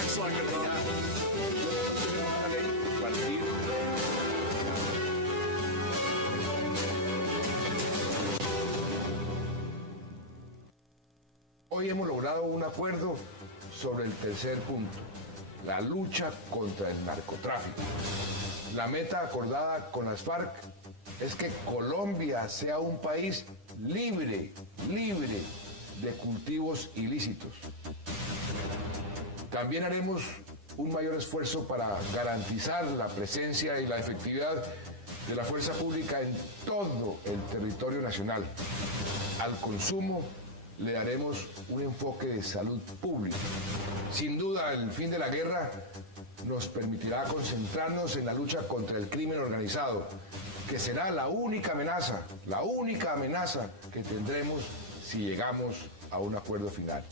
Jackson, hoy hemos logrado un acuerdo sobre el tercer punto, la lucha contra el narcotráfico. La meta acordada con las FARC es que Colombia sea un país libre de cultivos ilícitos. También haremos un mayor esfuerzo para garantizar la presencia y la efectividad de la fuerza pública en todo el territorio nacional. Al consumo le daremos un enfoque de salud pública. Sin duda, el fin de la guerra nos permitirá concentrarnos en la lucha contra el crimen organizado, que será la única amenaza que tendremos si llegamos a un acuerdo final.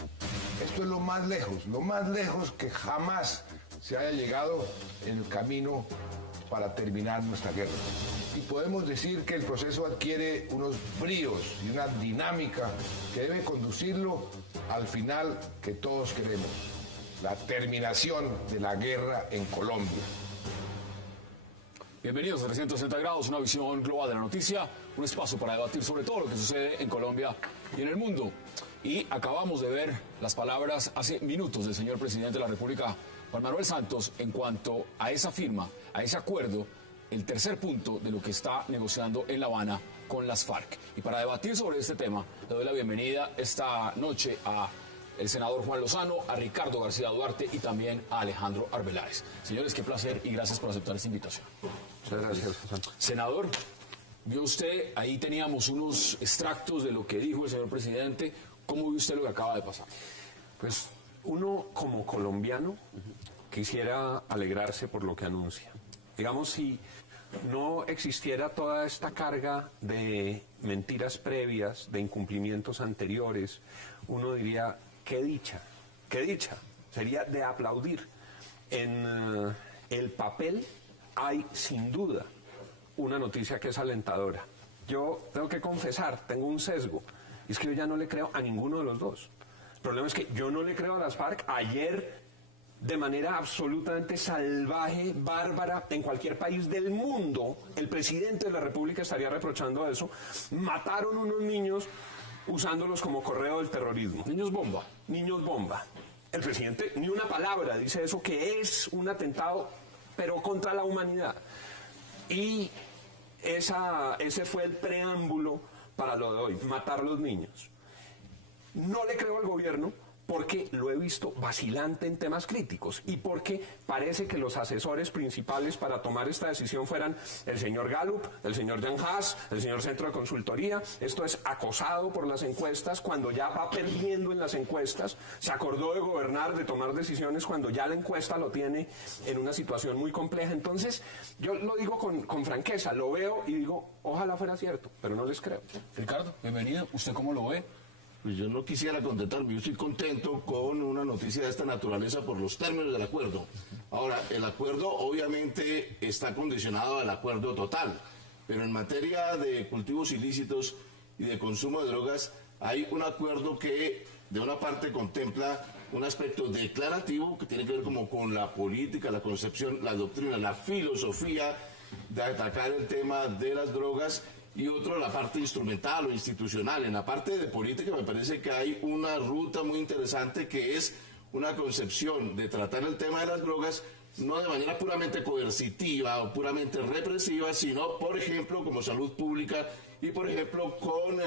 Esto es lo más lejos que jamás se haya llegado en el camino para terminar nuestra guerra. Y podemos decir que el proceso adquiere unos bríos y una dinámica que debe conducirlo al final que todos queremos, la terminación de la guerra en Colombia. Bienvenidos a 360 grados, una visión global de la noticia, un espacio para debatir sobre todo lo que sucede en Colombia y en el mundo. Y acabamos de ver las palabras hace minutos del señor presidente de la República, Juan Manuel Santos, en cuanto a esa firma, a ese acuerdo, el tercer punto de lo que está negociando en La Habana con las FARC. Y para debatir sobre este tema, le doy la bienvenida esta noche a el senador Juan Lozano, a Ricardo García Duarte y también a Alejandro Arbeláez. Señores, qué placer y gracias por aceptar esta invitación. Muchas gracias, José. Senador, vio usted, ahí teníamos unos extractos de lo que dijo el señor presidente. ¿Cómo vio usted lo que acaba de pasar? Pues uno como colombiano quisiera alegrarse por lo que anuncia. Digamos, si no existiera toda esta carga de mentiras previas, de incumplimientos anteriores, uno diría, qué dicha, sería de aplaudir. En el papel hay sin duda una noticia que es alentadora. Yo tengo que confesar, tengo un sesgo, y es que yo ya no le creo a ninguno de los dos. El problema es que yo no le creo a las FARC. Ayer, de manera absolutamente salvaje, bárbara, en cualquier país del mundo, el presidente de la República estaría reprochando eso. Mataron unos niños usándolos como correo del terrorismo. Niños bomba. Niños bomba. El presidente ni una palabra dice eso, que es un atentado, pero contra la humanidad. Y ese fue el preámbulo para lo de hoy, matar a los niños. No le creo al gobierno porque lo he visto vacilante en temas críticos y porque parece que los asesores principales para tomar esta decisión fueran el señor Gallup, el señor Jan Haas, el señor Centro de Consultoría. Esto es acosado por las encuestas cuando ya va perdiendo en las encuestas. Se acordó de gobernar, de tomar decisiones cuando ya la encuesta lo tiene en una situación muy compleja. Entonces, yo lo digo con franqueza, lo veo y digo, ojalá fuera cierto, pero no les creo. Ricardo, bienvenido. ¿Usted cómo lo ve? Pues yo no quisiera contentarme, yo estoy contento con una noticia de esta naturaleza por los términos del acuerdo. Ahora, el acuerdo obviamente está condicionado al acuerdo total, pero en materia de cultivos ilícitos y de consumo de drogas hay un acuerdo que de una parte contempla un aspecto declarativo que tiene que ver como con la política, la concepción, la doctrina, la filosofía de atacar el tema de las drogas, y otro la parte instrumental o institucional. En la parte de política me parece que hay una ruta muy interesante que es una concepción de tratar el tema de las drogas no de manera puramente coercitiva o puramente represiva, sino, por ejemplo, como salud pública y, por ejemplo, con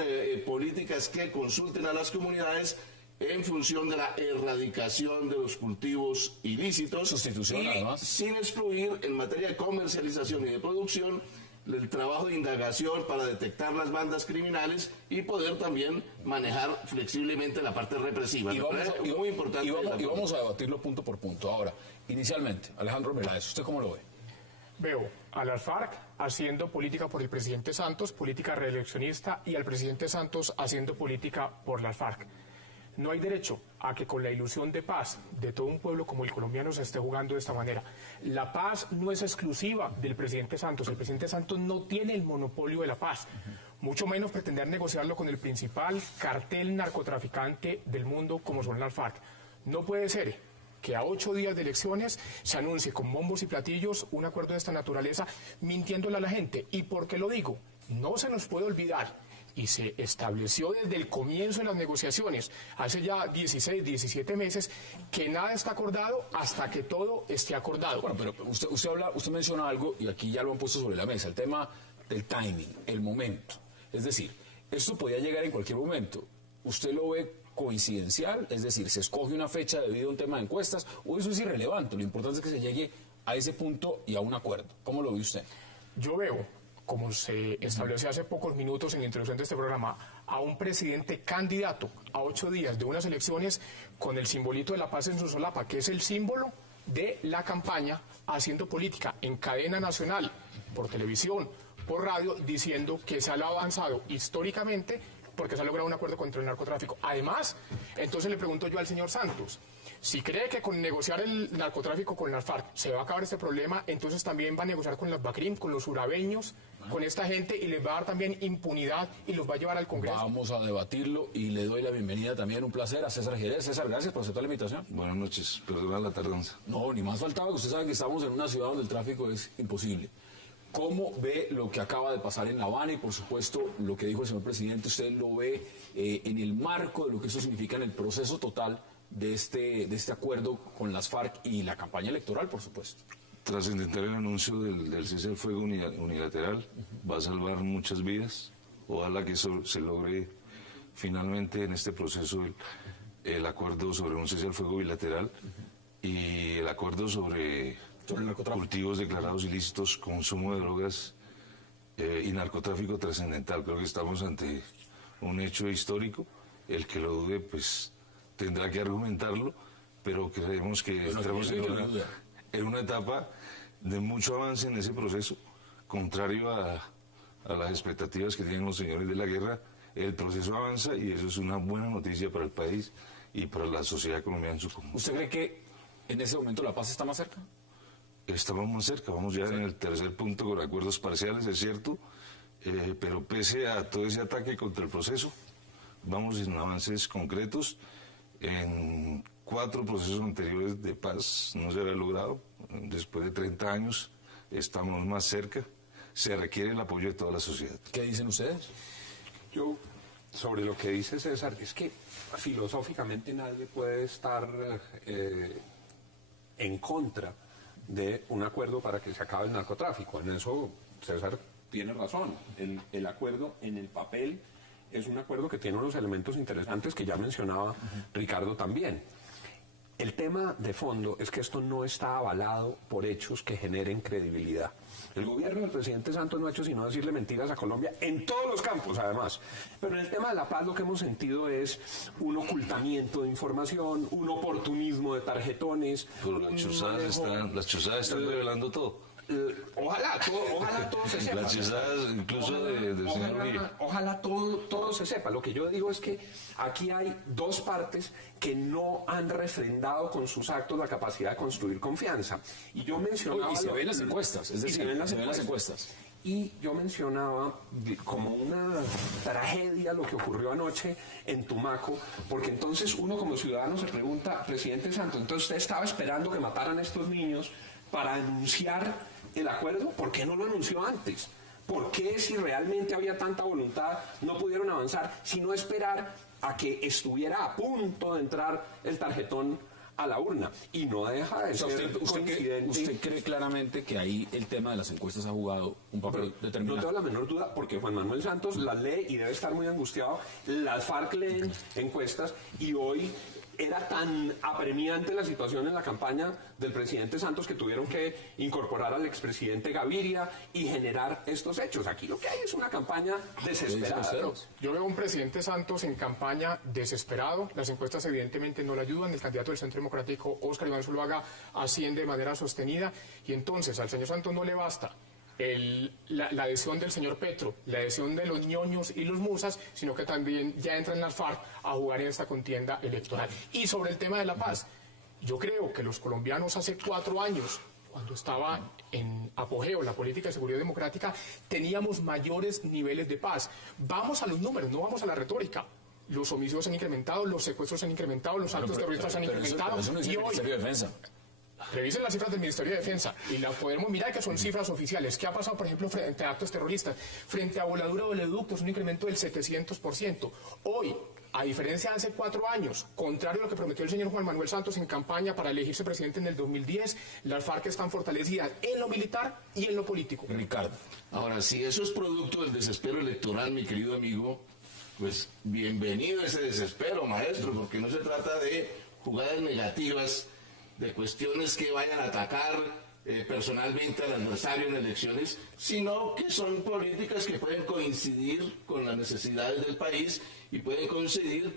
políticas que consulten a las comunidades en función de la erradicación de los cultivos ilícitos. Sustitución, y además. Sin excluir en materia de comercialización y de producción el trabajo de indagación para detectar las bandas criminales y poder también manejar flexiblemente la parte represiva. Muy importante. Y vamos a debatirlo punto por punto. Ahora, inicialmente, Alejandro Arbeláez, ¿usted cómo lo ve? Veo a las FARC haciendo política por el presidente Santos, política reeleccionista, y al presidente Santos haciendo política por las FARC. No hay derecho a que con la ilusión de paz de todo un pueblo como el colombiano se esté jugando de esta manera. La paz no es exclusiva del presidente Santos. El presidente Santos no tiene el monopolio de la paz. Mucho menos pretender negociarlo con el principal cartel narcotraficante del mundo como son las FARC. No puede ser que a 8 días de elecciones se anuncie con bombos y platillos un acuerdo de esta naturaleza, mintiéndole a la gente. ¿Y por qué lo digo? No se nos puede olvidar, y se estableció desde el comienzo de las negociaciones, hace ya 16, 17 meses, que nada está acordado hasta que todo esté acordado. Bueno, pero usted menciona algo, y aquí ya lo han puesto sobre la mesa, el tema del timing, el momento. Es decir, esto podía llegar en cualquier momento. ¿Usted lo ve coincidencial? Es decir, ¿se escoge una fecha debido a un tema de encuestas? ¿O eso es irrelevante? Lo importante es que se llegue a ese punto y a un acuerdo. ¿Cómo lo ve usted? Yo veo, como se estableció hace pocos minutos en la introducción de este programa, a un presidente candidato a 8 días de unas elecciones con el simbolito de la paz en su solapa, que es el símbolo de la campaña, haciendo política en cadena nacional, por televisión, por radio, diciendo que se ha avanzado históricamente porque se ha logrado un acuerdo contra el narcotráfico. Además, entonces le pregunto yo al señor Santos, si cree que con negociar el narcotráfico con las FARC se va a acabar este problema, entonces también va a negociar con las BACRIM, con los urabeños, con esta gente, y les va a dar también impunidad y los va a llevar al Congreso. Vamos a debatirlo, y le doy la bienvenida también, un placer, a César Jerez. César, gracias por aceptar la invitación. Buenas noches, perdona la tardanza. No, ni más faltaba, que usted sabe que estamos en una ciudad donde el tráfico es imposible. ¿Cómo ve lo que acaba de pasar en La Habana y, por supuesto, lo que dijo el señor presidente? ¿Usted lo ve en el marco de lo que eso significa en el proceso total de este acuerdo con las FARC y la campaña electoral, por supuesto? Trascendental el anuncio del cese del fuego unilateral, va a salvar muchas vidas. Ojalá que eso se logre finalmente en este proceso, el acuerdo sobre un cese del fuego bilateral y el acuerdo sobre cultivos declarados ilícitos, consumo de drogas y narcotráfico trascendental. Creo que estamos ante un hecho histórico. El que lo dude, pues tendrá que argumentarlo, pero creemos que entramos en una etapa de mucho avance en ese proceso, contrario a las expectativas que tienen los señores de la guerra. El proceso avanza y eso es una buena noticia para el país y para la sociedad colombiana en su conjunto. ¿Usted cree que en ese momento la paz está más cerca? Estamos más cerca, vamos ya en el tercer punto con acuerdos parciales, es cierto, pero pese a todo ese ataque contra el proceso, vamos en avances concretos. En 4 procesos anteriores de paz no se había logrado. Después de 30 años estamos más cerca. Se requiere el apoyo de toda la sociedad. ¿Qué dicen ustedes? Yo, sobre lo que dice César, es que filosóficamente nadie puede estar en contra de un acuerdo para que se acabe el narcotráfico. En eso César tiene razón. El acuerdo en el papel es un acuerdo que tiene unos elementos interesantes que ya mencionaba Ricardo también. El tema de fondo es que esto no está avalado por hechos que generen credibilidad. El gobierno del presidente Santos no ha hecho sino decirle mentiras a Colombia en todos los campos, además. Pero en el tema de la paz lo que hemos sentido es un ocultamiento de información, un oportunismo de tarjetones. Pero las chuzadas están revelando todo. Ojalá todo se sepa. Las chuzadas incluso del señor Uribe. Ojalá todo se sepa. Lo que yo digo es que aquí hay 2 partes que no han refrendado con sus actos la capacidad de construir confianza. Y yo mencionaba... Y se ven las encuestas, es decir, se ven las encuestas. Y yo mencionaba como una tragedia lo que ocurrió anoche en Tumaco, porque entonces uno como ciudadano se pregunta, presidente Santos, entonces usted estaba esperando que mataran a estos niños para anunciar el acuerdo. ¿Por qué no lo anunció antes? ¿Por qué, si realmente había tanta voluntad, no pudieron avanzar, sino esperar a que estuviera a punto de entrar el tarjetón a la urna? Y no deja de ser coincidente. ¿Usted cree claramente que ahí el tema de las encuestas ha jugado un papel determinante? No tengo la menor duda, porque Juan Manuel Santos las lee y debe estar muy angustiado. Las FARC leen encuestas y hoy era tan apremiante la situación en la campaña del presidente Santos que tuvieron que incorporar al expresidente Gaviria y generar estos hechos. Aquí lo que hay es una campaña desesperada. Yo veo a un presidente Santos en campaña desesperado. Las encuestas evidentemente no le ayudan. El candidato del Centro Democrático, Óscar Iván Zuluaga, asciende de manera sostenida. Y entonces al señor Santos no le basta la adhesión del señor Petro, la adhesión de los ñoños y los musas, sino que también ya entran las FARC a jugar en esta contienda electoral. Y sobre el tema de la paz, yo creo que los colombianos hace 4 años, cuando estaba en apogeo la política de seguridad democrática, teníamos mayores niveles de paz. Vamos a los números, no vamos a la retórica. los homicidios se han incrementado, los secuestros se han incrementado, los actos terroristas se han incrementado. Eso no es y el hoy, Ministerio de Defensa. revisen las cifras del Ministerio de Defensa y las podemos mirar, que son cifras oficiales. ¿Qué ha pasado, por ejemplo, frente a actos terroristas? Frente a voladura de oleoductos, un incremento del 700%. Hoy, a diferencia de hace 4 años, contrario a lo que prometió el señor Juan Manuel Santos en campaña para elegirse presidente en el 2010, las FARC están fortalecidas en lo militar y en lo político. Ricardo. Ahora, si eso es producto del desespero electoral, mi querido amigo, pues bienvenido a ese desespero, maestro, porque no se trata de jugadas negativas, de cuestiones que vayan a atacar personalmente al adversario en elecciones, sino que son políticas que pueden coincidir con las necesidades del país y pueden coincidir,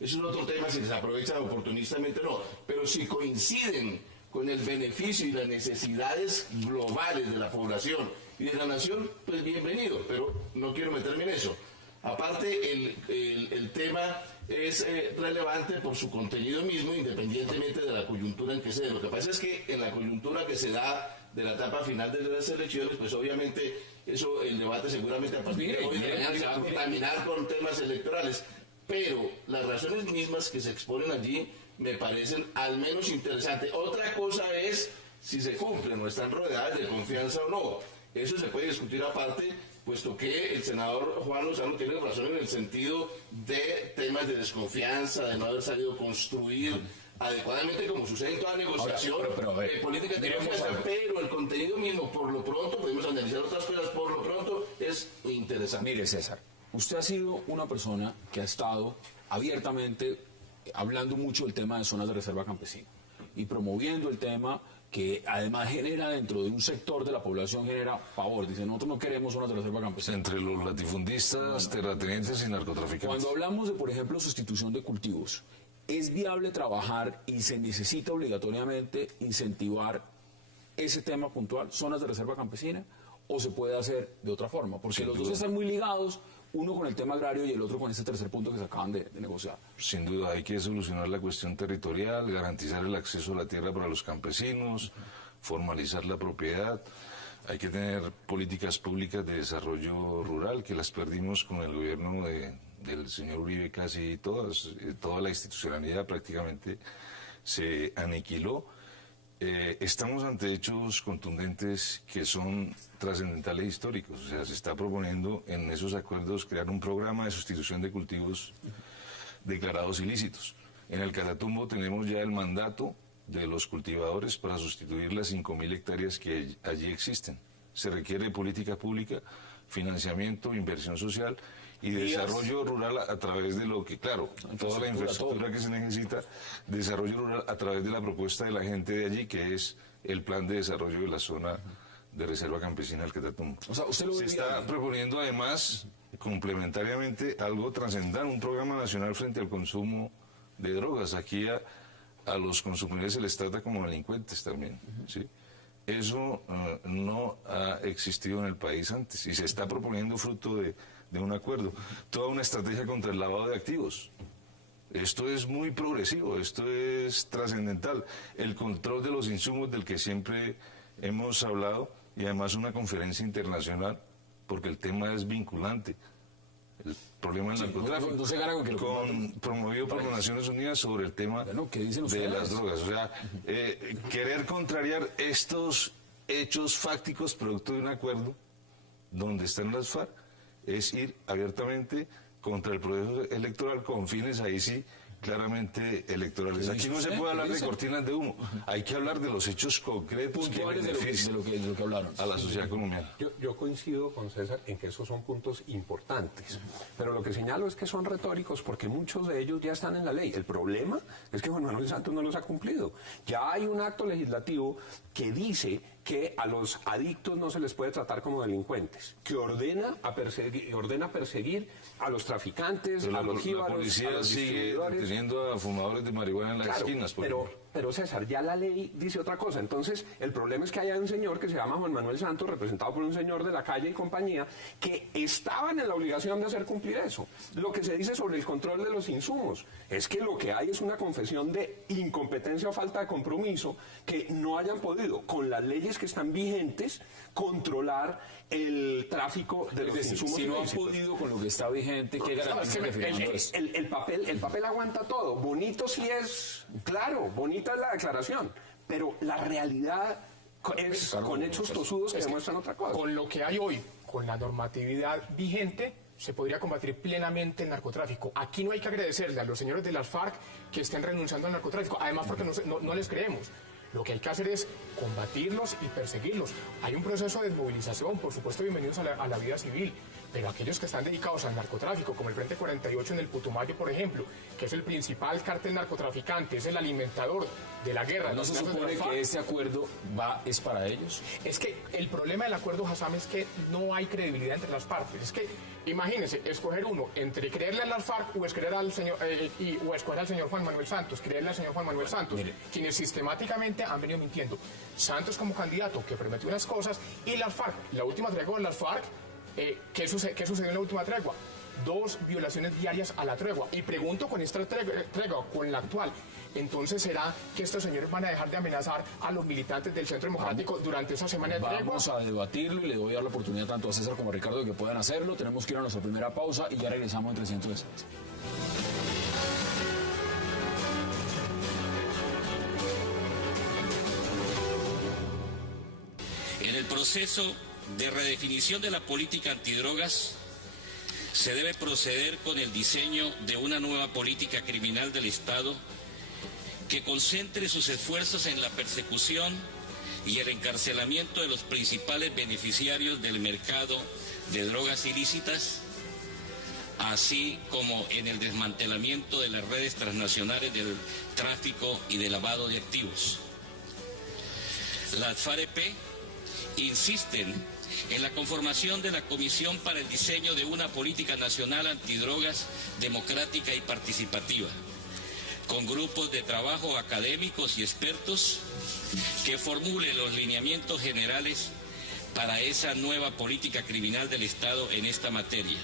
eso es otro tema, si les aprovechan oportunistamente no, pero si coinciden con el beneficio y las necesidades globales de la población y de la nación, pues bienvenido, pero no quiero meterme en eso. Aparte, el tema es relevante por su contenido mismo, independientemente de la coyuntura en que se dé. Lo que pasa es que en la coyuntura que se da de la etapa final de las elecciones, pues obviamente eso, el debate seguramente a partir de hoy se va a contaminar con temas electorales. Pero las razones mismas que se exponen allí me parecen al menos interesantes. Otra cosa es si se cumplen o están rodeadas de confianza o no. Eso se puede discutir aparte, puesto que el senador Juan Lozano tiene razón en el sentido de temas de desconfianza, de no haber sabido construir adecuadamente, como sucede en toda negociación política de confianza, pero el contenido mismo, por lo pronto, podemos analizar otras cosas, por lo pronto es interesante. Mire, César, usted ha sido una persona que ha estado abiertamente hablando mucho del tema de zonas de reserva campesina y promoviendo el tema que además genera dentro de un sector de la población, genera pavor. Dice, nosotros no queremos zonas de reserva campesina. Entre los latifundistas, terratenientes y narcotraficantes. Cuando hablamos de, por ejemplo, sustitución de cultivos, ¿es viable trabajar y se necesita obligatoriamente incentivar ese tema puntual, zonas de reserva campesina, o se puede hacer de otra forma? Porque Sin los duda. dos están muy ligados, uno con el tema agrario y el otro con ese tercer punto que se acaban de negociar. Sin duda, hay que solucionar la cuestión territorial, garantizar el acceso a la tierra para los campesinos, formalizar la propiedad. Hay que tener políticas públicas de desarrollo rural, que las perdimos con el gobierno del señor Uribe casi todas. Toda la institucionalidad prácticamente se aniquiló. Estamos ante hechos contundentes que son trascendentales e históricos. O sea, se está proponiendo en esos acuerdos crear un programa de sustitución de cultivos declarados ilícitos. En el Catatumbo tenemos ya el mandato de los cultivadores para sustituir las 5.000 hectáreas que allí existen. Se requiere política pública, financiamiento, inversión social y desarrollo rural a través de lo que, claro, toda la infraestructura que se necesita, desarrollo rural a través de la propuesta de la gente de allí, que es el plan de desarrollo de la zona de reserva campesina del Catatumbo. O sea, usted lo Se está proponiendo además, complementariamente, algo trascendental, un programa nacional frente al consumo de drogas. Aquí a los consumidores se les trata como delincuentes también, ¿sí? Eso no ha existido en el país antes y se está proponiendo fruto de un acuerdo. Toda una estrategia contra el lavado de activos. Esto es muy progresivo, esto es trascendental. El control de los insumos del que siempre hemos hablado y además una conferencia internacional, porque el tema es vinculante. El problema del narcotráfico, no se gana con que promovido por las Naciones Unidas sobre el tema ¿qué dicen de ustedes? las drogas. O sea, querer contrariar estos hechos fácticos producto de un acuerdo donde están las FARC es ir abiertamente contra el proceso electoral con fines ahí sí claramente electorales. Aquí no se puede hablar de cortinas de humo, hay que hablar de los hechos concretos que Puntuales de benefician lo que hablaron. a la sociedad colombiana. Yo coincido con César en que esos son puntos importantes, pero lo que señalo es que son retóricos porque muchos de ellos ya están en la ley. El problema es que Juan Manuel Santos no los ha cumplido. Ya hay un acto legislativo que dice que a los adictos no se les puede tratar como delincuentes, que ordena perseguir a los traficantes, Pero a los la jíbaros, policía a los sigue distribuidores. deteniendo a fumadores de marihuana en las Claro, esquinas. por ejemplo. pero César, ya la ley dice otra cosa. Entonces, el problema es que hay un señor que se llama Juan Manuel Santos, representado por un señor de la calle y compañía, que estaban en la obligación de hacer cumplir eso. Lo que se dice sobre el control de los insumos es que lo que hay es una confesión de incompetencia o falta de compromiso, que no hayan podido, con las leyes leyes que están vigentes controlar el tráfico de los insumos si no han ilícitos. podido con lo que está vigente, ¿qué garantiza que firmando esto? El papel aguanta todo. Bonito sí es, claro, bonita es la declaración, pero la realidad es con hechos tosudos que demuestran otra cosa. Con lo que hay hoy, con la normatividad vigente, se podría combatir plenamente el narcotráfico. Aquí no hay que agradecerle a los señores de las FARC que estén renunciando al narcotráfico, además porque no les creemos. Lo que hay que hacer es combatirlos y perseguirlos. Hay un proceso de desmovilización, por supuesto, bienvenidos a la vida civil, pero aquellos que están dedicados al narcotráfico, como el Frente 48 en el Putumayo, por ejemplo, que es el principal cártel narcotraficante, es el alimentador de la guerra. ¿No se supone que este acuerdo es para ellos? Es que el problema del acuerdo, Hassam, es que no hay credibilidad entre las partes. Es que, imagínense, escoger uno entre creerle a las FARC o escoger al señor, o escoger al señor Juan Manuel Santos, creerle al señor Juan Manuel Santos, quienes sistemáticamente han venido mintiendo. Santos como candidato que prometió unas cosas y las FARC, la última tregua de las FARC, ¿qué sucedió en la última tregua? 2 violaciones diarias a la tregua. Y pregunto con esta tregua, con la actual, entonces ¿será que estos señores van a dejar de amenazar a los militantes del Centro Democrático durante esa semana de tregua? Vamos a debatirlo y le voy a dar la oportunidad tanto a César como a Ricardo de que puedan hacerlo. Tenemos que ir a nuestra primera pausa y ya regresamos en 360. En el proceso de redefinición de la política antidrogas, se debe proceder con el diseño de una nueva política criminal del Estado que concentre sus esfuerzos en la persecución y el encarcelamiento de los principales beneficiarios del mercado de drogas ilícitas, así como en el desmantelamiento de las redes transnacionales del tráfico y de lavado de activos. Las FAREP insisten en la conformación de la Comisión para el Diseño de una Política Nacional Antidrogas democrática y participativa, con grupos de trabajo académicos y expertos que formulen los lineamientos generales para esa nueva política criminal del Estado en esta materia,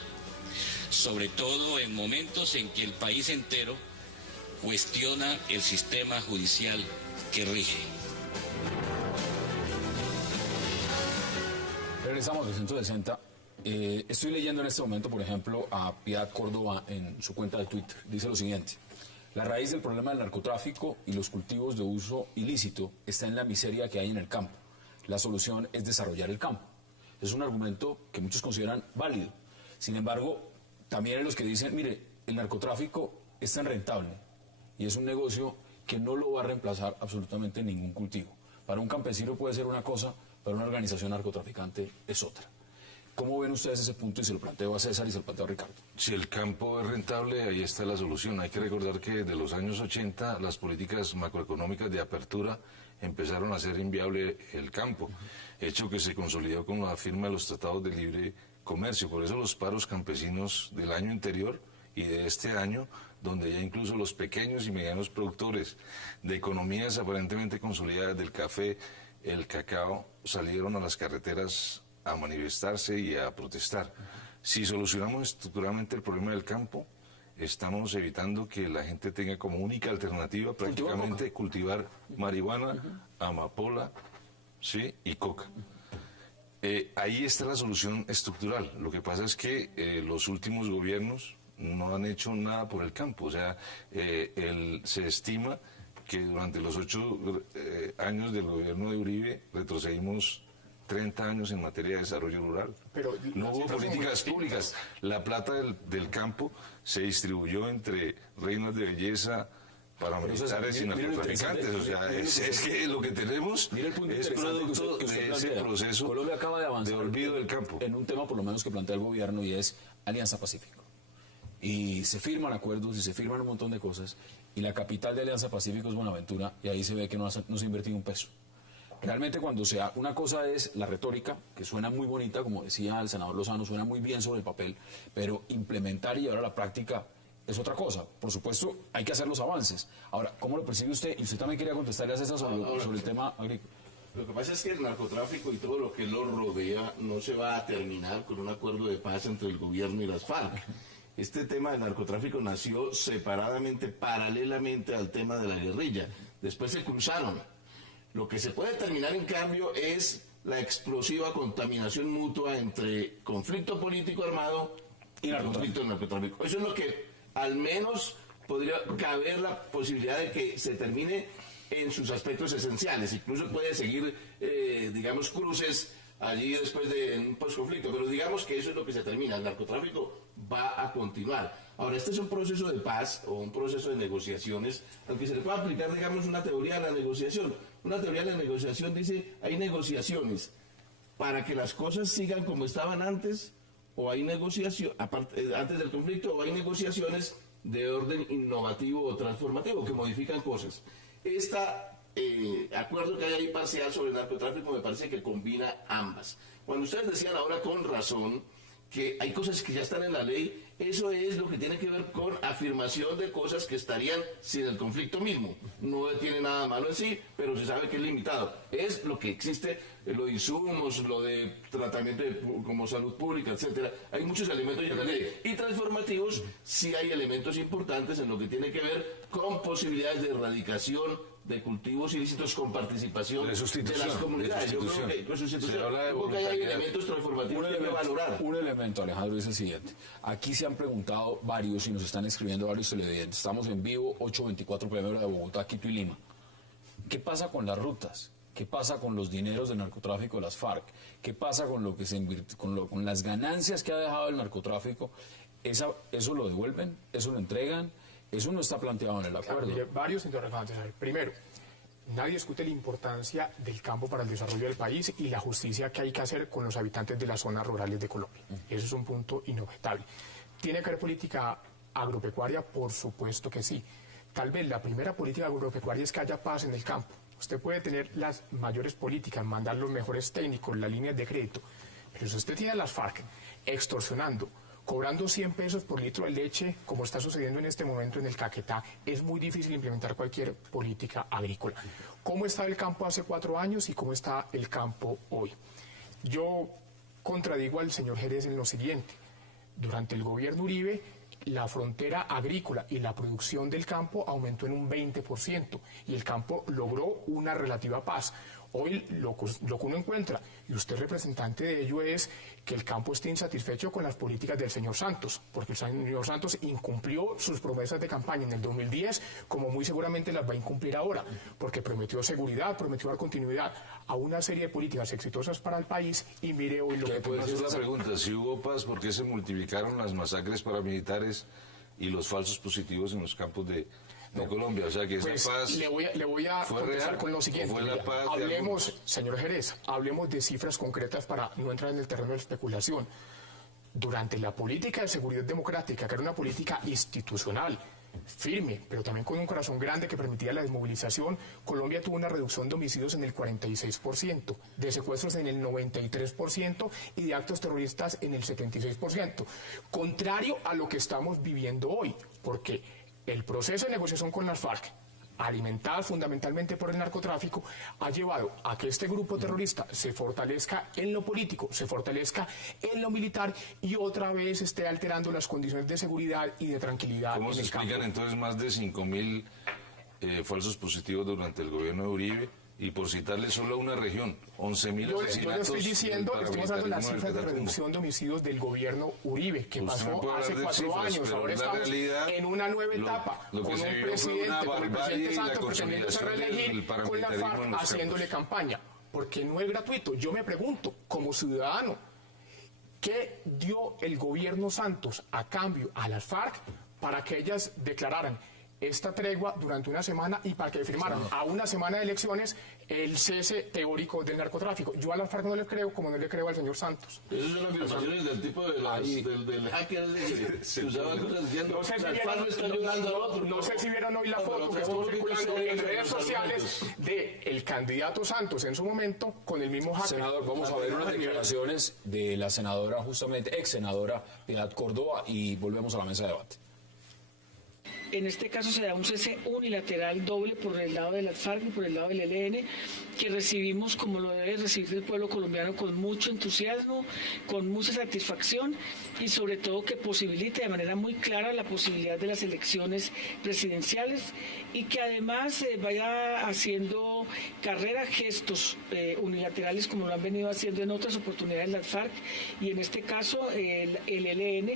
sobre todo en momentos en que el país entero cuestiona el sistema judicial que rige. Regresamos al 160. Estoy leyendo en este momento, por ejemplo, a Piedad Córdoba en su cuenta de Twitter. Dice lo siguiente: la raíz del problema del narcotráfico y los cultivos de uso ilícito está en la miseria que hay en el campo. La solución es desarrollar el campo. Es un argumento que muchos consideran válido. Sin embargo, también hay los que dicen, mire, el narcotráfico es tan rentable y es un negocio que no lo va a reemplazar absolutamente ningún cultivo. Para un campesino puede ser una cosa, para una organización narcotraficante es otra. ¿Cómo ven ustedes ese punto? Y se lo planteo a César y se lo planteo a Ricardo. Si el campo es rentable, ahí está la solución. Hay que recordar que desde los años 80 las políticas macroeconómicas de apertura empezaron a hacer inviable el campo, hecho que se consolidó con la firma de los tratados de libre comercio. Por eso los paros campesinos del año anterior y de este año, donde ya incluso los pequeños y medianos productores de economías aparentemente consolidadas del café, el cacao, salieron a las carreteras a manifestarse y a protestar. Si solucionamos estructuralmente el problema del campo, estamos evitando que la gente tenga como única alternativa prácticamente cultivar marihuana, amapola, ¿sí? Y coca. Ahí está la solución estructural. Lo que pasa es que los últimos gobiernos no han hecho nada por el campo. O sea, se estima que durante los 8 años del gobierno de Uribe retrocedimos 30 años en materia de desarrollo rural. Pero no hubo políticas públicas. La plata del campo se distribuyó entre reinas de belleza, paramilitares y narcotraficantes. O sea, es que lo que tenemos es producto de ese proceso Colombia acaba de avanzar de olvido del campo. En un tema por lo menos que plantea el gobierno y es Alianza Pacífico. Y se firman acuerdos y se firman un montón de cosas y la capital de Alianza Pacífico es Buenaventura y ahí se ve que no se ha invertido un peso. Realmente cuando una cosa es la retórica, que suena muy bonita, como decía el senador Lozano, suena muy bien sobre el papel, pero implementar y llevar a la práctica es otra cosa. Por supuesto, hay que hacer los avances. Ahora, ¿cómo lo percibe usted? Y usted también quería contestarle a César sobre el tema agrícola. Lo que pasa es que el narcotráfico y todo lo que lo rodea no se va a terminar con un acuerdo de paz entre el gobierno y las FARC. Este tema del narcotráfico nació separadamente, paralelamente al tema de la guerrilla. Después se cruzaron. Lo que se puede terminar, en cambio, es la explosiva contaminación mutua entre conflicto político armado y conflicto narcotráfico. Eso es lo que al menos podría caber la posibilidad de que se termine en sus aspectos esenciales. Incluso puede seguir, digamos, cruces allí después de un posconflicto, pero digamos que eso es lo que se termina. El narcotráfico va a continuar. Ahora, este es un proceso de paz o un proceso de negociaciones al que se le puede aplicar, digamos, una teoría de la negociación. Una teoría de la negociación dice, hay negociaciones para que las cosas sigan como estaban antes, o hay negociación, antes del conflicto, o hay negociaciones de orden innovativo o transformativo que modifican cosas. Este acuerdo que hay ahí parcial sobre el narcotráfico me parece que combina ambas. Cuando ustedes decían ahora con razón que hay cosas que ya están en la ley, eso es lo que tiene que ver con afirmación de cosas que estarían sin el conflicto mismo. No tiene nada malo en sí, pero se sabe que es limitado. Es lo que existe, lo de insumos, lo de tratamiento como salud pública, etcétera. Hay muchos elementos en la ley. Y transformativos, sí hay elementos importantes en lo que tiene que ver con posibilidades de erradicación de cultivos ilícitos con participación de las comunidades. Yo creo que hay elementos transformativos que hay que valorar. Un elemento, Alejandro, es el siguiente. Aquí se han preguntado varios y nos están escribiendo varios televidentes. Estamos en vivo, 8:24 p.m. de Bogotá, Quito y Lima. ¿Qué pasa con las rutas? ¿Qué pasa con los dineros del narcotráfico de las FARC? ¿Qué pasa con lo que se con las ganancias que ha dejado el narcotráfico? ¿Eso lo devuelven? ¿Eso lo entregan? Eso no está planteado en el acuerdo. Claro, varios interrogantes. Primero, nadie discute la importancia del campo para el desarrollo del país y la justicia que hay que hacer con los habitantes de las zonas rurales de Colombia. Eso es un punto inobjetable. ¿Tiene que haber política agropecuaria? Por supuesto que sí. Tal vez la primera política agropecuaria es que haya paz en el campo. Usted puede tener las mayores políticas, mandar los mejores técnicos, las líneas de crédito, pero si usted tiene a las FARC extorsionando, cobrando 100 pesos por litro de leche, como está sucediendo en este momento en el Caquetá, es muy difícil implementar cualquier política agrícola. ¿Cómo estaba el campo hace 4 años y cómo está el campo hoy? Yo contradigo al señor Jerez en lo siguiente. Durante el gobierno Uribe, la frontera agrícola y la producción del campo aumentó en un 20% y el campo logró una relativa paz. Hoy lo que uno encuentra, y usted representante de ello, es que el campo esté insatisfecho con las políticas del señor Santos, porque el señor Santos incumplió sus promesas de campaña en el 2010, como muy seguramente las va a incumplir ahora, porque prometió seguridad, prometió dar continuidad a una serie de políticas exitosas para el país, y mire hoy lo que puede ser la pregunta. Si hubo paz, ¿por qué se multiplicaron las masacres paramilitares y los falsos positivos en los campos de Colombia? O sea, que esa paz le voy a contestar con lo siguiente. Hablemos, señor Jerez, hablemos de cifras concretas para no entrar en el terreno de la especulación. Durante la política de seguridad democrática, que era una política institucional, firme, pero también con un corazón grande que permitía la desmovilización, Colombia tuvo una reducción de homicidios en el 46%, de secuestros en el 93% y de actos terroristas en el 76%. Contrario a lo que estamos viviendo hoy, porque el proceso de negociación con las FARC, alimentada fundamentalmente por el narcotráfico, ha llevado a que este grupo terrorista se fortalezca en lo político, se fortalezca en lo militar y otra vez esté alterando las condiciones de seguridad y de tranquilidad. ¿Cómo se explican entonces más de 5.000 falsos positivos durante el gobierno de Uribe? Y por citarle solo a una región, 11.000 asesinatos. Yo le estoy diciendo, estamos hablando de las cifras de reducción de homicidios del gobierno Uribe, que pasó hace 4 años. Ahora estamos en una nueva etapa, con un presidente, con el presidente Santos pretendiéndose reelegir, con la FARC haciéndole campaña. Porque no es gratuito. Yo me pregunto, como ciudadano, ¿qué dio el gobierno Santos a cambio a las FARC para que ellas declararan esta tregua durante una semana y para que firmaran a una semana de elecciones el cese teórico del narcotráfico? Yo a las FARC no le creo como no le creo al señor Santos. Esas son afirmaciones del tipo de del hacker que usaba cosas diciendo no sé si vieron hoy la foto que estuvo circulando en redes sociales de el candidato Santos en su momento con el mismo hacker. Senador, vamos a ver unas declaraciones de la senadora, justamente ex senadora Piedad Córdoba, y volvemos a la mesa de debate. En este caso se da un cese unilateral doble por el lado de las FARC y por el lado del ELN, que recibimos como lo debe recibir el pueblo colombiano con mucho entusiasmo, con mucha satisfacción y sobre todo que posibilite de manera muy clara la posibilidad de las elecciones presidenciales y que además vaya haciendo carrera, gestos unilaterales como lo han venido haciendo en otras oportunidades las FARC y en este caso el ELN,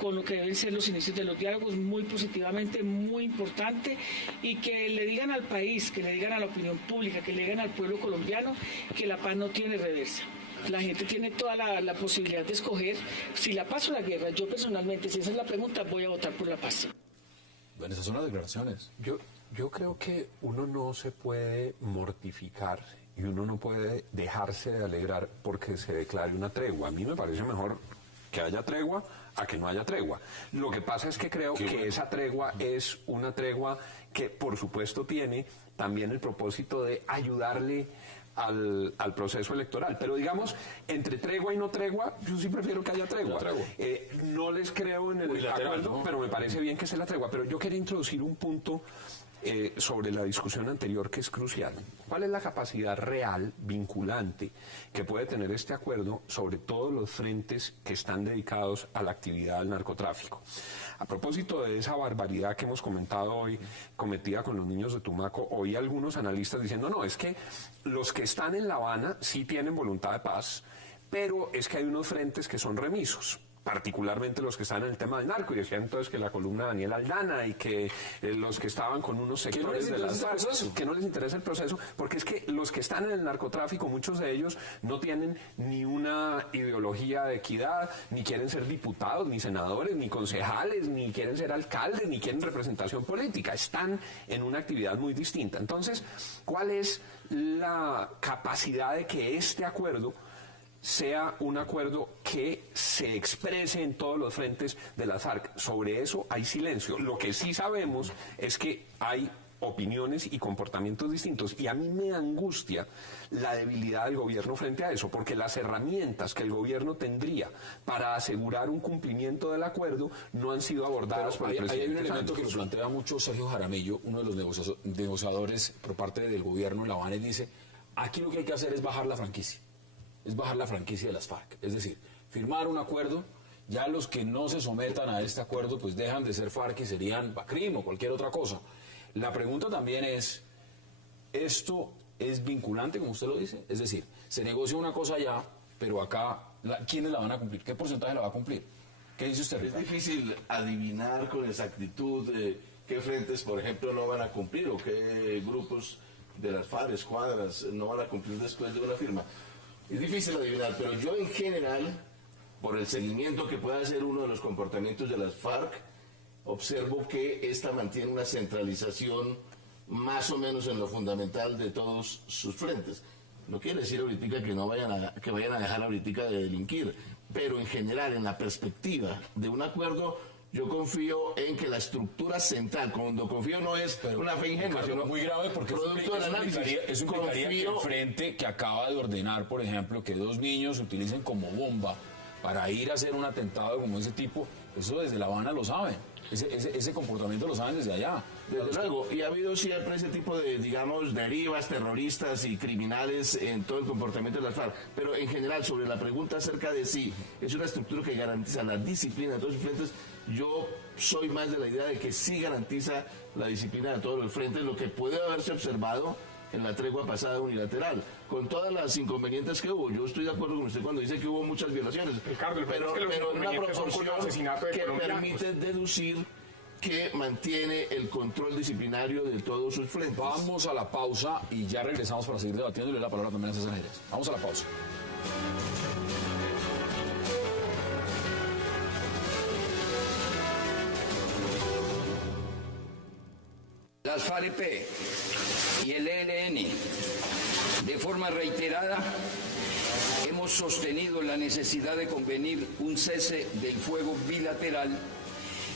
con lo que deben ser los inicios de los diálogos muy positivamente, muy importante, y que le digan al país, que le digan a la opinión pública, que le digan al pueblo colombiano que la paz no tiene reversa. La gente tiene toda la posibilidad de escoger si la paz o la guerra. Yo personalmente, si esa es la pregunta, voy a votar por la paz. Bueno, esas son las declaraciones. Yo creo que uno no se puede mortificar y uno no puede dejarse de alegrar porque se declare una tregua. A mí me parece mejor que haya tregua a que no haya tregua. Lo que pasa es que creo que esa tregua es una tregua que, por supuesto, tiene también el propósito de ayudarle al proceso electoral. Pero digamos, entre tregua y no tregua, yo sí prefiero que haya tregua. No les creo en el acuerdo, ¿no? Pero me parece bien que sea la tregua. Pero yo quería introducir un punto sobre la discusión anterior que es crucial. ¿Cuál es la capacidad real, vinculante, que puede tener este acuerdo sobre todos los frentes que están dedicados a la actividad del narcotráfico? A propósito de esa barbaridad que hemos comentado hoy, cometida con los niños de Tumaco, oí algunos analistas diciendo, no, es que los que están en La Habana sí tienen voluntad de paz, pero es que hay unos frentes que son remisos, particularmente los que están en el tema del narco, y decían entonces que la columna de Daniel Aldana y que los que estaban con unos sectores de las FARC, que no les interesa el proceso, porque es que los que están en el narcotráfico, muchos de ellos no tienen ni una ideología de equidad, ni quieren ser diputados, ni senadores, ni concejales, ni quieren ser alcaldes, ni quieren representación política, están en una actividad muy distinta. Entonces, ¿cuál es la capacidad de que este acuerdo sea un acuerdo que se exprese en todos los frentes de las FARC? Sobre eso hay silencio. Lo que sí sabemos es que hay opiniones y comportamientos distintos, y a mí me angustia la debilidad del gobierno frente a eso, porque las herramientas que el gobierno tendría para asegurar un cumplimiento del acuerdo no han sido abordadas por el presidente. Hay un elemento que lo plantea mucho Sergio Jaramillo, uno de los negociadores por parte del gobierno en La Habana, y dice, aquí lo que hay que hacer es bajar la franquicia. Es bajar la franquicia de las FARC. Es decir, firmar un acuerdo, ya los que no se sometan a este acuerdo pues dejan de ser FARC y serían BACRIM o cualquier otra cosa. La pregunta también es, ¿esto es vinculante, como usted lo dice? Es decir, se negocia una cosa allá, pero acá, ¿quiénes la van a cumplir? ¿Qué porcentaje la va a cumplir? ¿Qué dice usted, Ricardo? Es difícil adivinar con exactitud qué frentes, por ejemplo, no van a cumplir o qué grupos de las FARC, escuadras, no van a cumplir después de una firma. Es difícil adivinar, pero yo en general, por el seguimiento que pueda hacer uno de los comportamientos de las FARC, observo que esta mantiene una centralización más o menos en lo fundamental de todos sus frentes. No quiere decir ahorita que vayan a dejar ahorita de delinquir, pero en general, en la perspectiva de un acuerdo, yo confío en que la estructura central, cuando confío no es una fe ingenua, sino muy grave, porque producto del análisis. Eso implicaría que el frente que acaba de ordenar, por ejemplo, que 2 niños se utilicen como bomba para ir a hacer un atentado como ese tipo, eso desde La Habana lo saben. Ese comportamiento lo saben desde allá. Desde luego, y ha habido siempre ese tipo de, digamos, derivas terroristas y criminales en todo el comportamiento de las FARC. Pero en general, sobre la pregunta acerca de si es una estructura que garantiza la disciplina de todos los frentes, yo soy más de la idea de que sí garantiza la disciplina de todos los frentes, lo que puede haberse observado en la tregua pasada unilateral, con todas las inconvenientes que hubo. Yo estoy de acuerdo con usted cuando dice que hubo muchas violaciones, Ricardo, pero en una proporción que permite deducir que mantiene el control disciplinario de todos sus frentes. Vamos a la pausa y ya regresamos para seguir debatiéndole la palabra también a César Jerez. Vamos a la pausa. Las FARC-EP y el ELN, de forma reiterada, hemos sostenido la necesidad de convenir un cese del fuego bilateral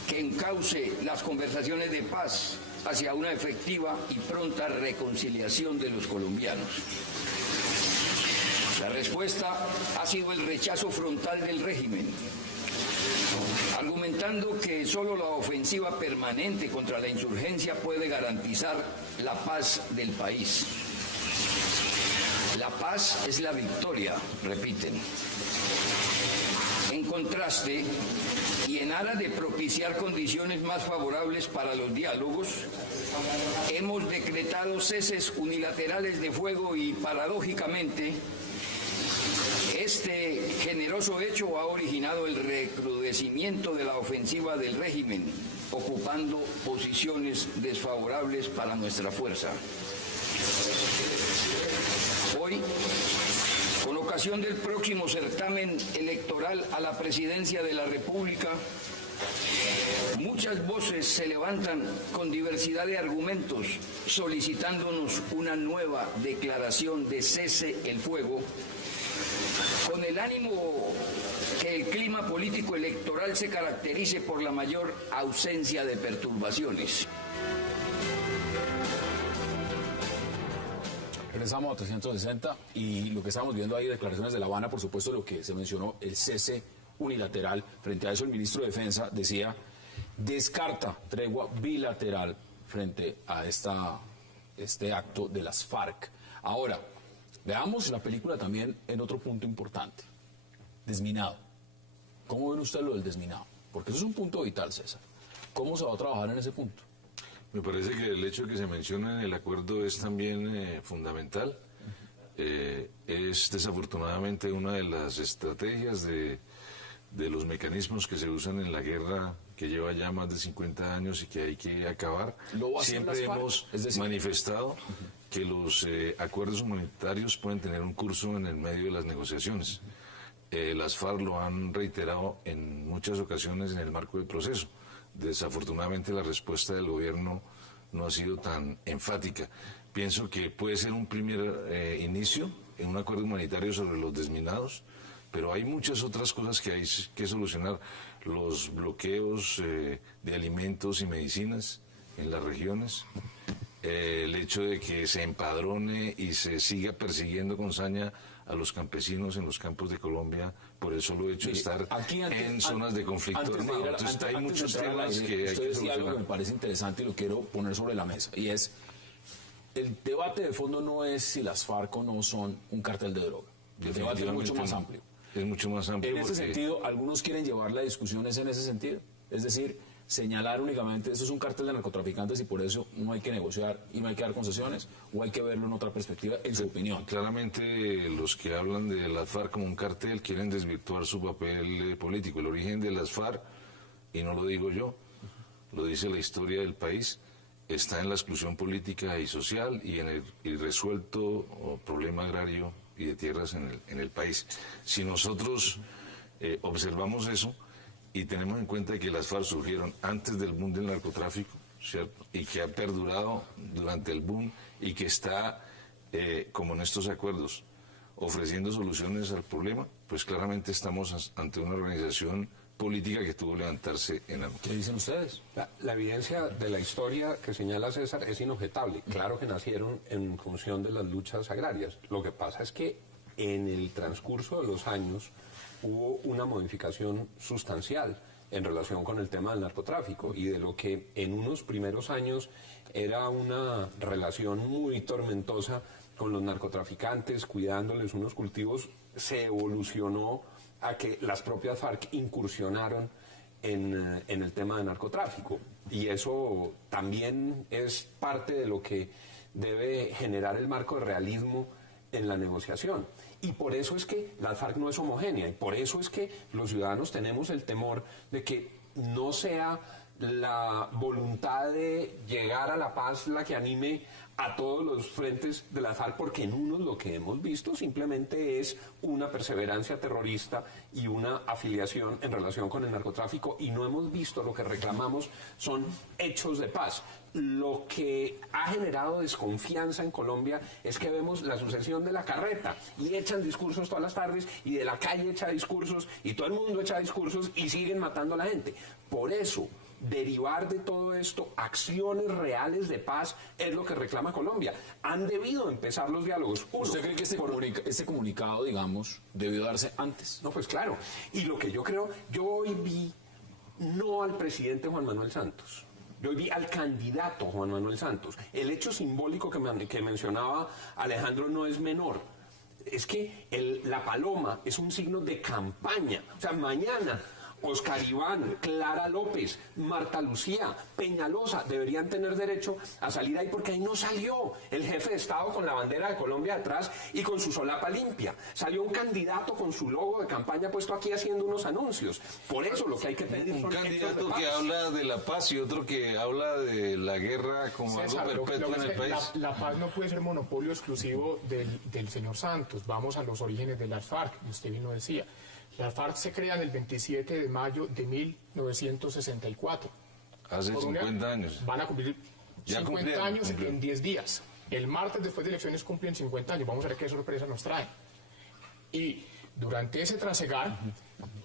que encauce las conversaciones de paz hacia una efectiva y pronta reconciliación de los colombianos. La respuesta ha sido el rechazo frontal del régimen, argumentando que solo la ofensiva permanente contra la insurgencia puede garantizar la paz del país. La paz es la victoria, repiten. En contraste, y en aras de propiciar condiciones más favorables para los diálogos, hemos decretado ceses unilaterales de fuego y, paradójicamente, este generoso hecho ha originado el recrudecimiento de la ofensiva del régimen, ocupando posiciones desfavorables para nuestra fuerza. Hoy, con ocasión del próximo certamen electoral a la presidencia de la República, muchas voces se levantan con diversidad de argumentos solicitándonos una nueva declaración de cese el fuego, con el ánimo que el clima político electoral se caracterice por la mayor ausencia de perturbaciones. Regresamos a 360 y lo que estamos viendo ahí, declaraciones de La Habana, por supuesto, lo que se mencionó, el cese unilateral. Frente a eso, el ministro de Defensa decía, descarta tregua bilateral frente a este acto de las FARC. Ahora, veamos la película también en otro punto importante, desminado. ¿Cómo ven ustedes lo del desminado? Porque eso es un punto vital, César. ¿Cómo se va a trabajar en ese punto? Me parece que el hecho de que se menciona en el acuerdo es también fundamental. Es desafortunadamente una de las estrategias de los mecanismos que se usan en la guerra que lleva ya más de 50 años y que hay que acabar. Siempre hemos manifestado que los acuerdos humanitarios pueden tener un curso en el medio de las negociaciones. Las FARC lo han reiterado en muchas ocasiones en el marco del proceso. Desafortunadamente la respuesta del gobierno no ha sido tan enfática. Pienso que puede ser un primer inicio en un acuerdo humanitario sobre los desminados, pero hay muchas otras cosas que hay que solucionar. Los bloqueos de alimentos y medicinas en las regiones, el hecho de que se empadrone y se siga persiguiendo con saña a los campesinos en los campos de Colombia por el solo hecho de estar en zonas de conflicto armado. Entonces hay muchos temas que hay que solucionar. Algo que me parece interesante y lo quiero poner sobre la mesa, y es, el debate de fondo no es si las FARC o no son un cartel de droga. El debate es mucho más amplio. Es mucho más amplio. En ese sentido, algunos quieren llevar la discusión en ese sentido. Es decir, señalar únicamente, eso es un cartel de narcotraficantes y por eso no hay que negociar y no hay que dar concesiones, o hay que verlo en otra perspectiva, en su opinión. Claramente los que hablan de las FARC como un cartel quieren desvirtuar su papel político. El origen de las FARC, y no lo digo yo, lo dice la historia del país, está en la exclusión política y social y en el irresuelto problema agrario y de tierras en el país. Si nosotros observamos eso y tenemos en cuenta que las FARC surgieron antes del boom del narcotráfico, ¿cierto? Y que ha perdurado durante el boom y que está, como en estos acuerdos, ofreciendo soluciones al problema, pues claramente estamos ante una organización política que tuvo que levantarse en algo. ¿Qué dicen ustedes? La evidencia de la historia que señala César es inobjetable. Claro que nacieron en función de las luchas agrarias. Lo que pasa es que en el transcurso de los años hubo una modificación sustancial en relación con el tema del narcotráfico y de lo que en unos primeros años era una relación muy tormentosa con los narcotraficantes, cuidándoles unos cultivos, se evolucionó a que las propias FARC incursionaron en el tema de narcotráfico. Y eso también es parte de lo que debe generar el marco de realismo en la negociación. Y por eso es que la FARC no es homogénea, y por eso es que los ciudadanos tenemos el temor de que no sea la voluntad de llegar a la paz la que anime a todos los frentes de la FARC, porque en unos lo que hemos visto simplemente es una perseverancia terrorista y una afiliación en relación con el narcotráfico, y no hemos visto, lo que reclamamos son hechos de paz. Lo que ha generado desconfianza en Colombia es que vemos la sucesión de la carreta y echan discursos todas las tardes, y de la calle echa discursos, y todo el mundo echa discursos y siguen matando a la gente. Por eso derivar de todo esto acciones reales de paz es lo que reclama Colombia. Han debido empezar los diálogos. ¿Usted cree que este comunicado, digamos, debió darse antes? No, pues claro. Y lo que yo creo, yo hoy vi no al presidente Juan Manuel Santos, yo hoy vi al candidato Juan Manuel Santos. El hecho simbólico que mencionaba Alejandro no es menor. Es que la paloma es un signo de campaña. O sea, mañana Oscar Iván, Clara López, Marta Lucía, Peñalosa deberían tener derecho a salir ahí, porque ahí no salió el jefe de Estado con la bandera de Colombia detrás y con su solapa limpia. Salió un candidato con su logo de campaña puesto aquí haciendo unos anuncios. Por eso lo que hay que pedir un son candidato que habla de la paz y otro que habla de la guerra como César, algo perpetuo en el país. La paz no puede ser monopolio exclusivo del señor Santos. Vamos a los orígenes de las FARC, y usted bien lo decía. Las FARC se crean el 27 de mayo de 1964. Hace 50 años. Van a cumplir Ya 50 años cumplieron. en 10 días. El martes después de elecciones cumplen 50 años. Vamos a ver qué sorpresa nos traen. Y durante ese trasegar,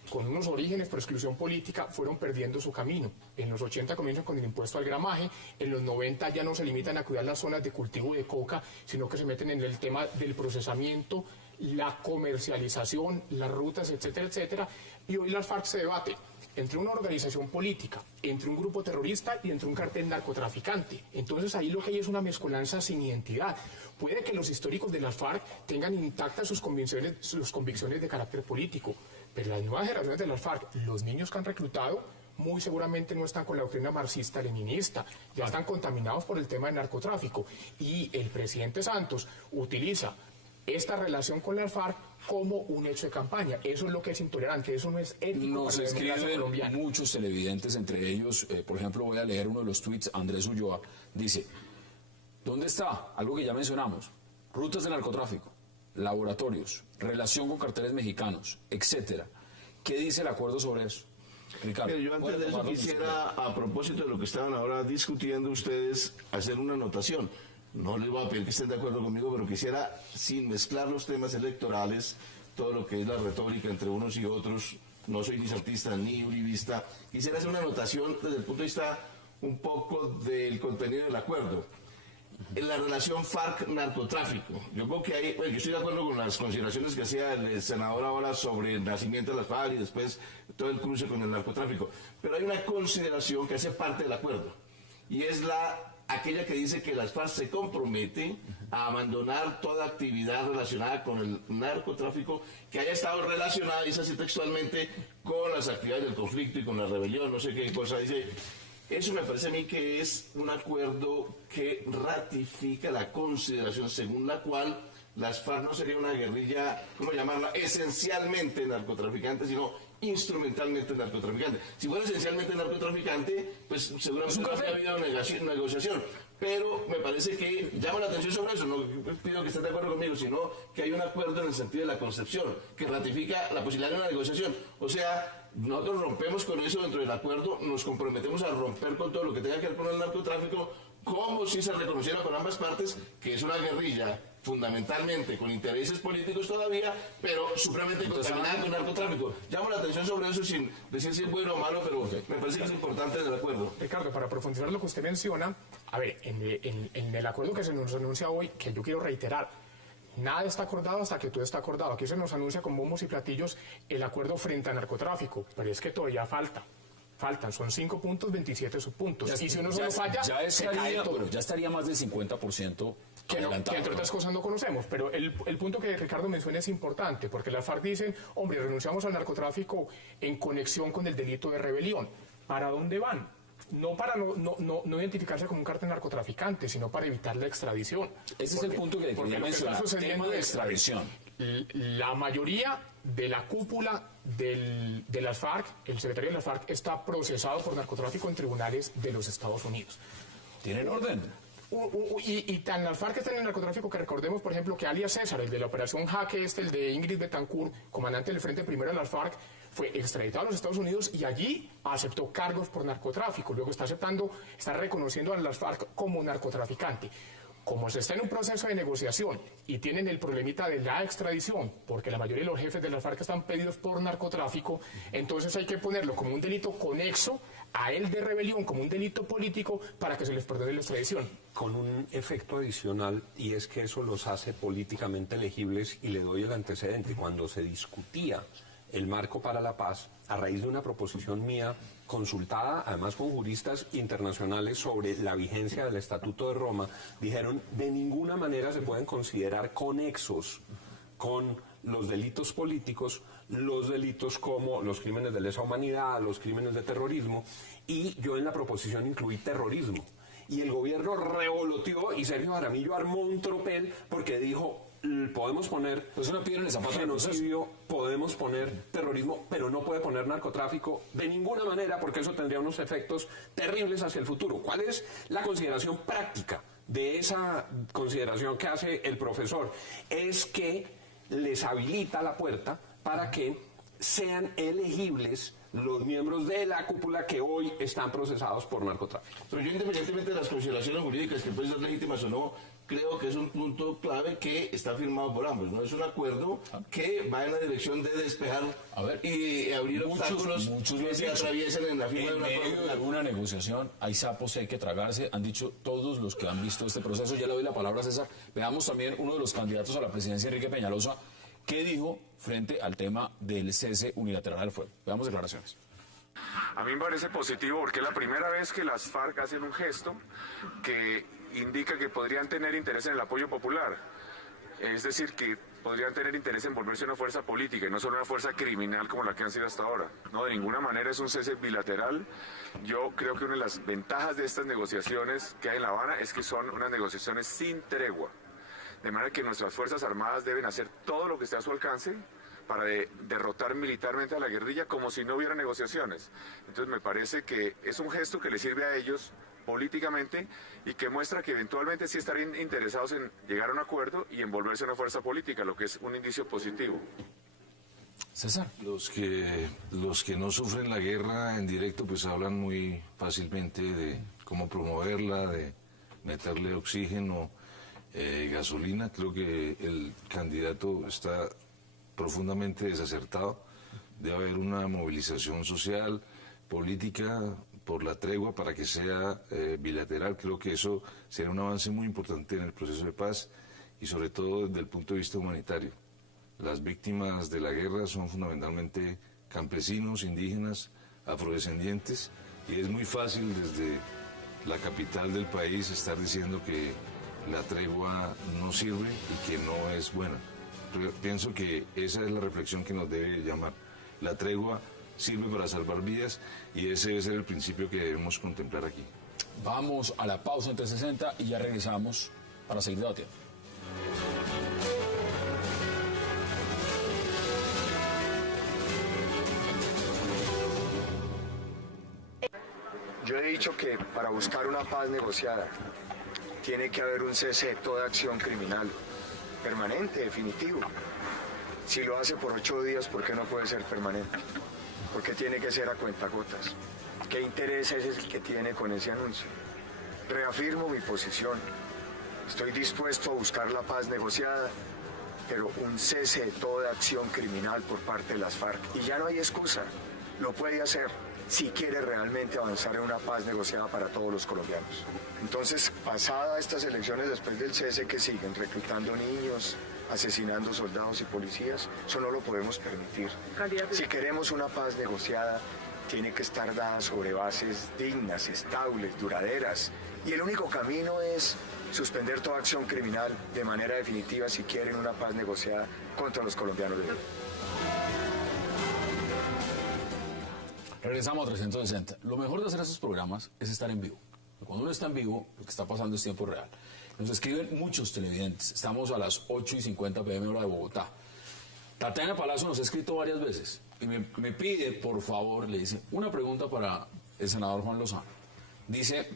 con unos orígenes por exclusión política, fueron perdiendo su camino. En los 80 comienzan con el impuesto al gramaje, en los 90 ya no se limitan a cuidar las zonas de cultivo de coca, sino que se meten en el tema del procesamiento, la comercialización, las rutas, etcétera, etcétera. Y hoy las FARC se debate entre una organización política, entre un grupo terrorista y entre un cartel narcotraficante. Entonces ahí lo que hay es una mezcolanza sin identidad. Puede que los históricos de las FARC tengan intactas sus convicciones de carácter político, pero las nuevas generaciones de las FARC, los niños que han reclutado, muy seguramente no están con la doctrina marxista-leninista, ya están contaminados por el tema del narcotráfico. Y el presidente Santos utiliza esta relación con la FARC como un hecho de campaña. Eso es lo que es intolerante, eso no es ético Nos para la democracia escriben colombiana. muchos televidentes, entre ellos, por ejemplo, voy a leer uno de los tweets, Andrés Ulloa, dice, ¿dónde está? Algo que ya mencionamos, rutas de narcotráfico, laboratorios, relación con carteles mexicanos, etcétera. ¿Qué dice el acuerdo sobre eso? Ricardo. Yo antes de eso quisiera, a propósito de lo que estaban ahora discutiendo ustedes, hacer una anotación. No les voy a pedir que estén de acuerdo conmigo, pero quisiera, sin mezclar los temas electorales, todo lo que es la retórica entre unos y otros, no soy ni sartista ni uribista, quisiera hacer una anotación desde el punto de vista un poco del contenido del acuerdo. En la relación FARC-narcotráfico, yo creo que hay, bueno, yo estoy de acuerdo con las consideraciones que hacía el senador ahora sobre el nacimiento de las FARC y después todo el cruce con el narcotráfico, pero hay una consideración que hace parte del acuerdo, y es aquella que dice que las FARC se compromete a abandonar toda actividad relacionada con el narcotráfico que haya estado relacionada, dice así textualmente, con las actividades del conflicto y con la rebelión, no sé qué cosa dice. Eso me parece a mí que es un acuerdo que ratifica la consideración según la cual las FARC no sería una guerrilla, ¿cómo llamarla?, esencialmente narcotraficante, sino instrumentalmente narcotraficante. Si fuera esencialmente narcotraficante, pues seguramente no habría habido negociación. Pero me parece que llama la atención sobre eso, no pido que estén de acuerdo conmigo, sino que hay un acuerdo en el sentido de la concepción, que ratifica la posibilidad de una negociación. O sea, nosotros rompemos con eso dentro del acuerdo, nos comprometemos a romper con todo lo que tenga que ver con el narcotráfico, como si se reconociera con ambas partes que es una guerrilla fundamentalmente con intereses políticos todavía, pero supremamente contaminada con narcotráfico. Llamo la atención sobre eso sin decir si es bueno o malo, pero me parece que es importante el acuerdo. Ricardo, para profundizar lo que usted menciona, a ver, en el acuerdo que se nos anuncia hoy, que yo quiero reiterar, nada está acordado hasta que todo está acordado. Aquí se nos anuncia con bombos y platillos el acuerdo frente al narcotráfico, pero es que todavía faltan, son 5 puntos, 27 subpuntos. Y si uno solo falla, se cae todo. Bueno, ya estaría más del 50% que entre otras cosas no conocemos, pero el punto que Ricardo menciona es importante, porque las FARC dicen, hombre, renunciamos al narcotráfico en conexión con el delito de rebelión. ¿Para dónde van? No para no identificarse como un cártel narcotraficante, sino para evitar la extradición. Ese es el punto que le quería mencionar, tema de extradición. La mayoría de la cúpula de las FARC, el secretario de las FARC, está procesado por narcotráfico en tribunales de los Estados Unidos. ¿Tienen orden? Y tan las FARC están en el narcotráfico que recordemos, por ejemplo, que alias César, el de la operación Jaque, el de Ingrid Betancourt, comandante del Frente Primero de las FARC, fue extraditado a los Estados Unidos y allí aceptó cargos por narcotráfico. Luego está reconociendo a las FARC como narcotraficante. Como se está en un proceso de negociación y tienen el problemita de la extradición, porque la mayoría de los jefes de las FARC están pedidos por narcotráfico, entonces hay que ponerlo como un delito conexo a el de rebelión, como un delito político, para que se les perdone la extradición. Con un efecto adicional, y es que eso los hace políticamente elegibles, y le doy el antecedente. Cuando se discutía el marco para la paz, a raíz de una proposición mía consultada, además con juristas internacionales, sobre la vigencia del Estatuto de Roma, dijeron, de ninguna manera se pueden considerar conexos con los delitos políticos, los delitos como los crímenes de lesa humanidad, los crímenes de terrorismo, y yo en la proposición incluí terrorismo. Y el gobierno revoloteó y Sergio Jaramillo armó un tropel porque dijo, podemos poner genocidio, podemos poner terrorismo, pero no puede poner narcotráfico de ninguna manera, porque eso tendría unos efectos terribles hacia el futuro. ¿Cuál es la consideración práctica de esa consideración que hace el profesor? Es que les habilita la puerta para que sean elegibles los miembros de la cúpula que hoy están procesados por narcotráfico. Pero yo, independientemente de las consideraciones jurídicas, que pueden ser legítimas o no, creo que es un punto clave que está firmado por ambos, ¿no? Es un acuerdo que va en la dirección de despejar y abrir obstáculos que se atraviesen en la firma de una medio de alguna negociación. Hay sapos hay que tragarse, han dicho todos los que han visto este proceso. Ya le doy la palabra a César. Veamos también uno de los candidatos a la presidencia, Enrique Peñalosa, qué dijo frente al tema del cese unilateral al fuego. Veamos declaraciones. A mí me parece positivo porque es la primera vez que las FARC hacen un gesto que indica que podrían tener interés en el apoyo popular. Es decir, que podrían tener interés en volverse una fuerza política y no solo una fuerza criminal como la que han sido hasta ahora. No, de ninguna manera es un cese bilateral. Yo creo que una de las ventajas de estas negociaciones que hay en La Habana es que son unas negociaciones sin tregua. De manera que nuestras Fuerzas Armadas deben hacer todo lo que esté a su alcance para derrotar militarmente a la guerrilla como si no hubiera negociaciones. Entonces me parece que es un gesto que les sirve a ellos políticamente y que muestra que eventualmente sí estarían interesados en llegar a un acuerdo y en volverse una fuerza política, lo que es un indicio positivo. César. Los que no sufren la guerra en directo pues hablan muy fácilmente de cómo promoverla, de meterle oxígeno, gasolina. Creo que el candidato está profundamente desacertado. Debe haber una movilización social, política, por la tregua para que sea bilateral. Creo que eso será un avance muy importante en el proceso de paz y sobre todo desde el punto de vista humanitario. Las víctimas de la guerra son fundamentalmente campesinos, indígenas, afrodescendientes, y es muy fácil desde la capital del país estar diciendo que la tregua no sirve y que no es buena. Pienso que esa es la reflexión que nos debe llamar. La tregua sirve para salvar vidas y ese debe ser el principio que debemos contemplar aquí. Vamos a la pausa entre 60 y ya regresamos para seguir debatiendo. Yo he dicho que para buscar una paz negociada tiene que haber un cese de toda acción criminal, permanente, definitivo. Si lo hace por 8 días, ¿por qué no puede ser permanente? ¿Por qué tiene que ser a cuentagotas? ¿Qué interés es el que tiene con ese anuncio? Reafirmo mi posición. Estoy dispuesto a buscar la paz negociada, pero un cese de toda acción criminal por parte de las FARC. Y ya no hay excusa, lo puede hacer si quiere realmente avanzar en una paz negociada para todos los colombianos. Entonces, pasadas estas elecciones, después del cese, que siguen reclutando niños, asesinando soldados y policías, eso no lo podemos permitir. Si queremos una paz negociada, tiene que estar dada sobre bases dignas, estables, duraderas. Y el único camino es suspender toda acción criminal de manera definitiva si quieren una paz negociada contra los colombianos de hoy. Regresamos a 360. Lo mejor de hacer esos programas es estar en vivo. Cuando uno está en vivo, lo que está pasando es tiempo real. Nos escriben muchos televidentes. Estamos a las 8:50 p.m. hora de Bogotá. Tatiana Palazzo nos ha escrito varias veces y me pide, por favor, le dice, una pregunta para el senador Juan Lozano. Dice,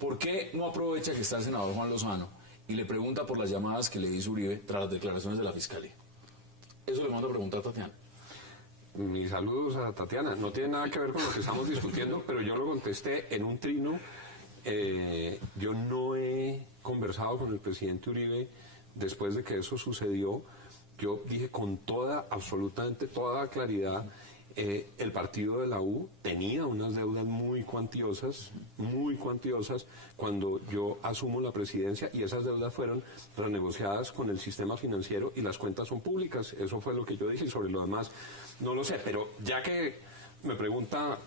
¿por qué no aprovecha que está el senador Juan Lozano y le pregunta por las llamadas que le hizo Uribe tras las declaraciones de la Fiscalía? Eso le mando a preguntar a Tatiana. Mis saludos a Tatiana. No tiene nada que ver con lo que estamos discutiendo, pero yo lo contesté en un trino yo no he conversado con el presidente Uribe después de que eso sucedió. Yo dije con absolutamente toda claridad, el partido de la U tenía unas deudas muy cuantiosas cuando yo asumo la presidencia, y esas deudas fueron renegociadas con el sistema financiero y las cuentas son públicas. Eso fue lo que yo dije, y sobre lo demás no lo sé. Pero ya que me pregunta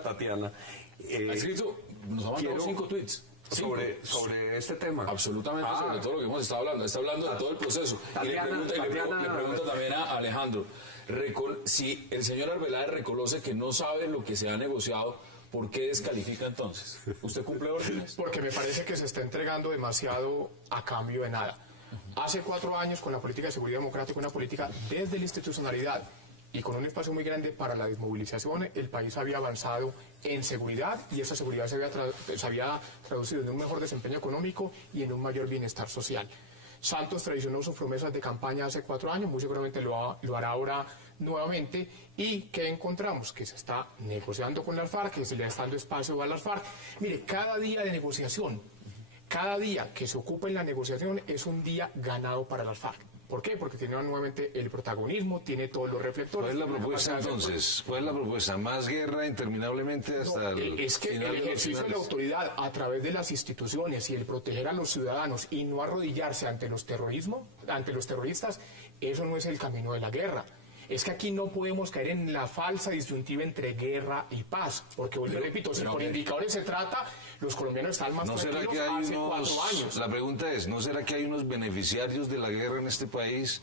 Tatiana, ha escrito, nos ha mandado 5 tweets. Sobre este tema. Absolutamente, sobre todo lo que hemos estado hablando. Está hablando de todo el proceso. Tatiana, le pregunta también a Alejandro, si el señor Arbeláez reconoce que no sabe lo que se ha negociado, ¿por qué descalifica entonces? ¿Usted cumple órdenes? Porque me parece que se está entregando demasiado a cambio de nada. Hace 4 años, con la política de seguridad democrática, una política desde la institucionalidad y con un espacio muy grande para la desmovilización, el país había avanzado en seguridad, y esa seguridad se había traducido en un mejor desempeño económico y en un mayor bienestar social. Santos traicionó sus promesas de campaña hace 4 años, muy seguramente lo hará ahora nuevamente. ¿Y qué encontramos? Que se está negociando con las FARC, que se le está dando espacio a las FARC. Mire, cada día de negociación, cada día que se ocupa en la negociación es un día ganado para las FARC. ¿Por qué? Porque tiene nuevamente el protagonismo, tiene todos los reflectores. ¿Cuál es la propuesta entonces? ¿Cuál es la propuesta? ¿Más guerra interminablemente hasta el Es que el ejercicio de la autoridad a través de las instituciones y el proteger a los ciudadanos y no arrodillarse ante los terroristas, eso no es el camino de la guerra. Es que aquí no podemos caer en la falsa disyuntiva entre guerra y paz, porque repito, si por indicadores se trata, los colombianos están más tranquilos que hace 4 años. La pregunta es, ¿no será que hay unos beneficiarios de la guerra en este país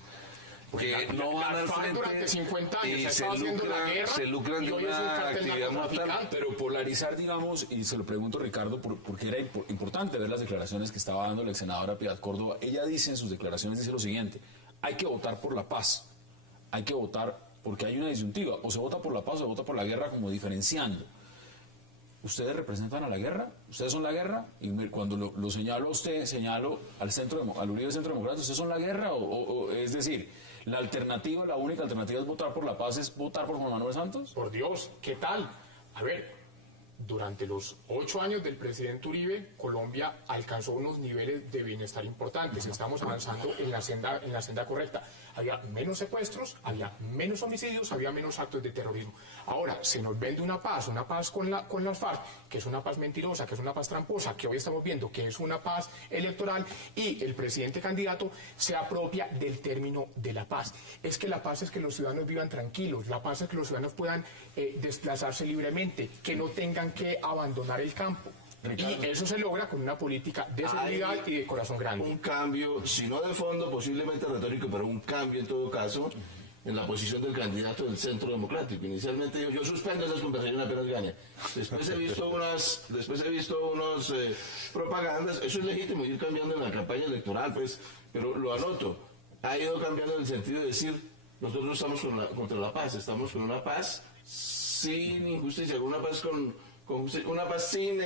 que no van al frente durante 50 años y se lucran de una actividad mortal? Pero polarizar, digamos, y se lo pregunto a Ricardo, porque era importante ver las declaraciones que estaba dando la ex senadora Piedad Córdoba. Ella dice en sus declaraciones, dice lo siguiente: hay que votar por la paz. Hay que votar porque hay una disyuntiva, o se vota por la paz o se vota por la guerra, como diferenciando. ¿Ustedes representan a la guerra? ¿Ustedes son la guerra? Y cuando lo señalo a usted, señalo al Uribe Centro Democrático, ¿ustedes son la guerra? Es decir, la única alternativa es votar por la paz, es votar por Juan Manuel Santos. Por Dios, ¿qué tal? A ver, durante los 8 años del presidente Uribe, Colombia alcanzó unos niveles de bienestar importantes. Estamos avanzando en la senda correcta. Había menos secuestros, había menos homicidios, había menos actos de terrorismo. Ahora, se nos vende una paz con las FARC, que es una paz mentirosa, que es una paz tramposa, que hoy estamos viendo que es una paz electoral, y el presidente candidato se apropia del término de la paz. Es que la paz es que los ciudadanos vivan tranquilos, la paz es que los ciudadanos puedan desplazarse libremente, que no tengan que abandonar el campo. Ricardo. Y eso se logra con una política de seguridad y de corazón grande. Un cambio, si no de fondo, posiblemente retórico, pero un cambio en todo caso en la posición del candidato del Centro Democrático. Inicialmente yo suspendo esas conversaciones apenas gane. Después he visto unas propagandas. Eso es legítimo, ir cambiando en la campaña electoral, pues, pero lo anoto. Ha ido cambiando en el sentido de decir, nosotros estamos contra la paz, estamos con una paz sin injusticia, una paz una paz sin,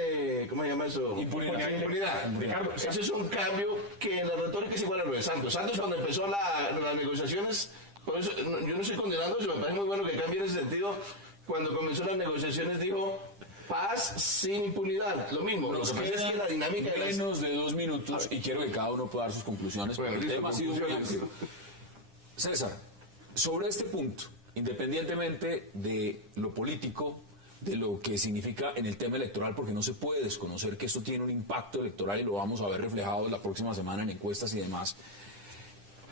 ¿cómo se llama eso? Impunidad. Ricardo, ese es un cambio que en la retórica es igual a lo de Santos. Santos, cuando empezó las negociaciones, por eso, yo no estoy condenando eso, me parece muy bueno que cambie en ese sentido. Cuando comenzó las negociaciones dijo paz sin impunidad, lo mismo. Lo que pasa es que la dinámica de menos de 2 minutos, y quiero que cada uno pueda dar sus conclusiones, porque el tema ha sido muy amplio. César, sobre este punto, independientemente de lo político, de lo que significa en el tema electoral, porque no se puede desconocer que esto tiene un impacto electoral y lo vamos a ver reflejado la próxima semana en encuestas y demás.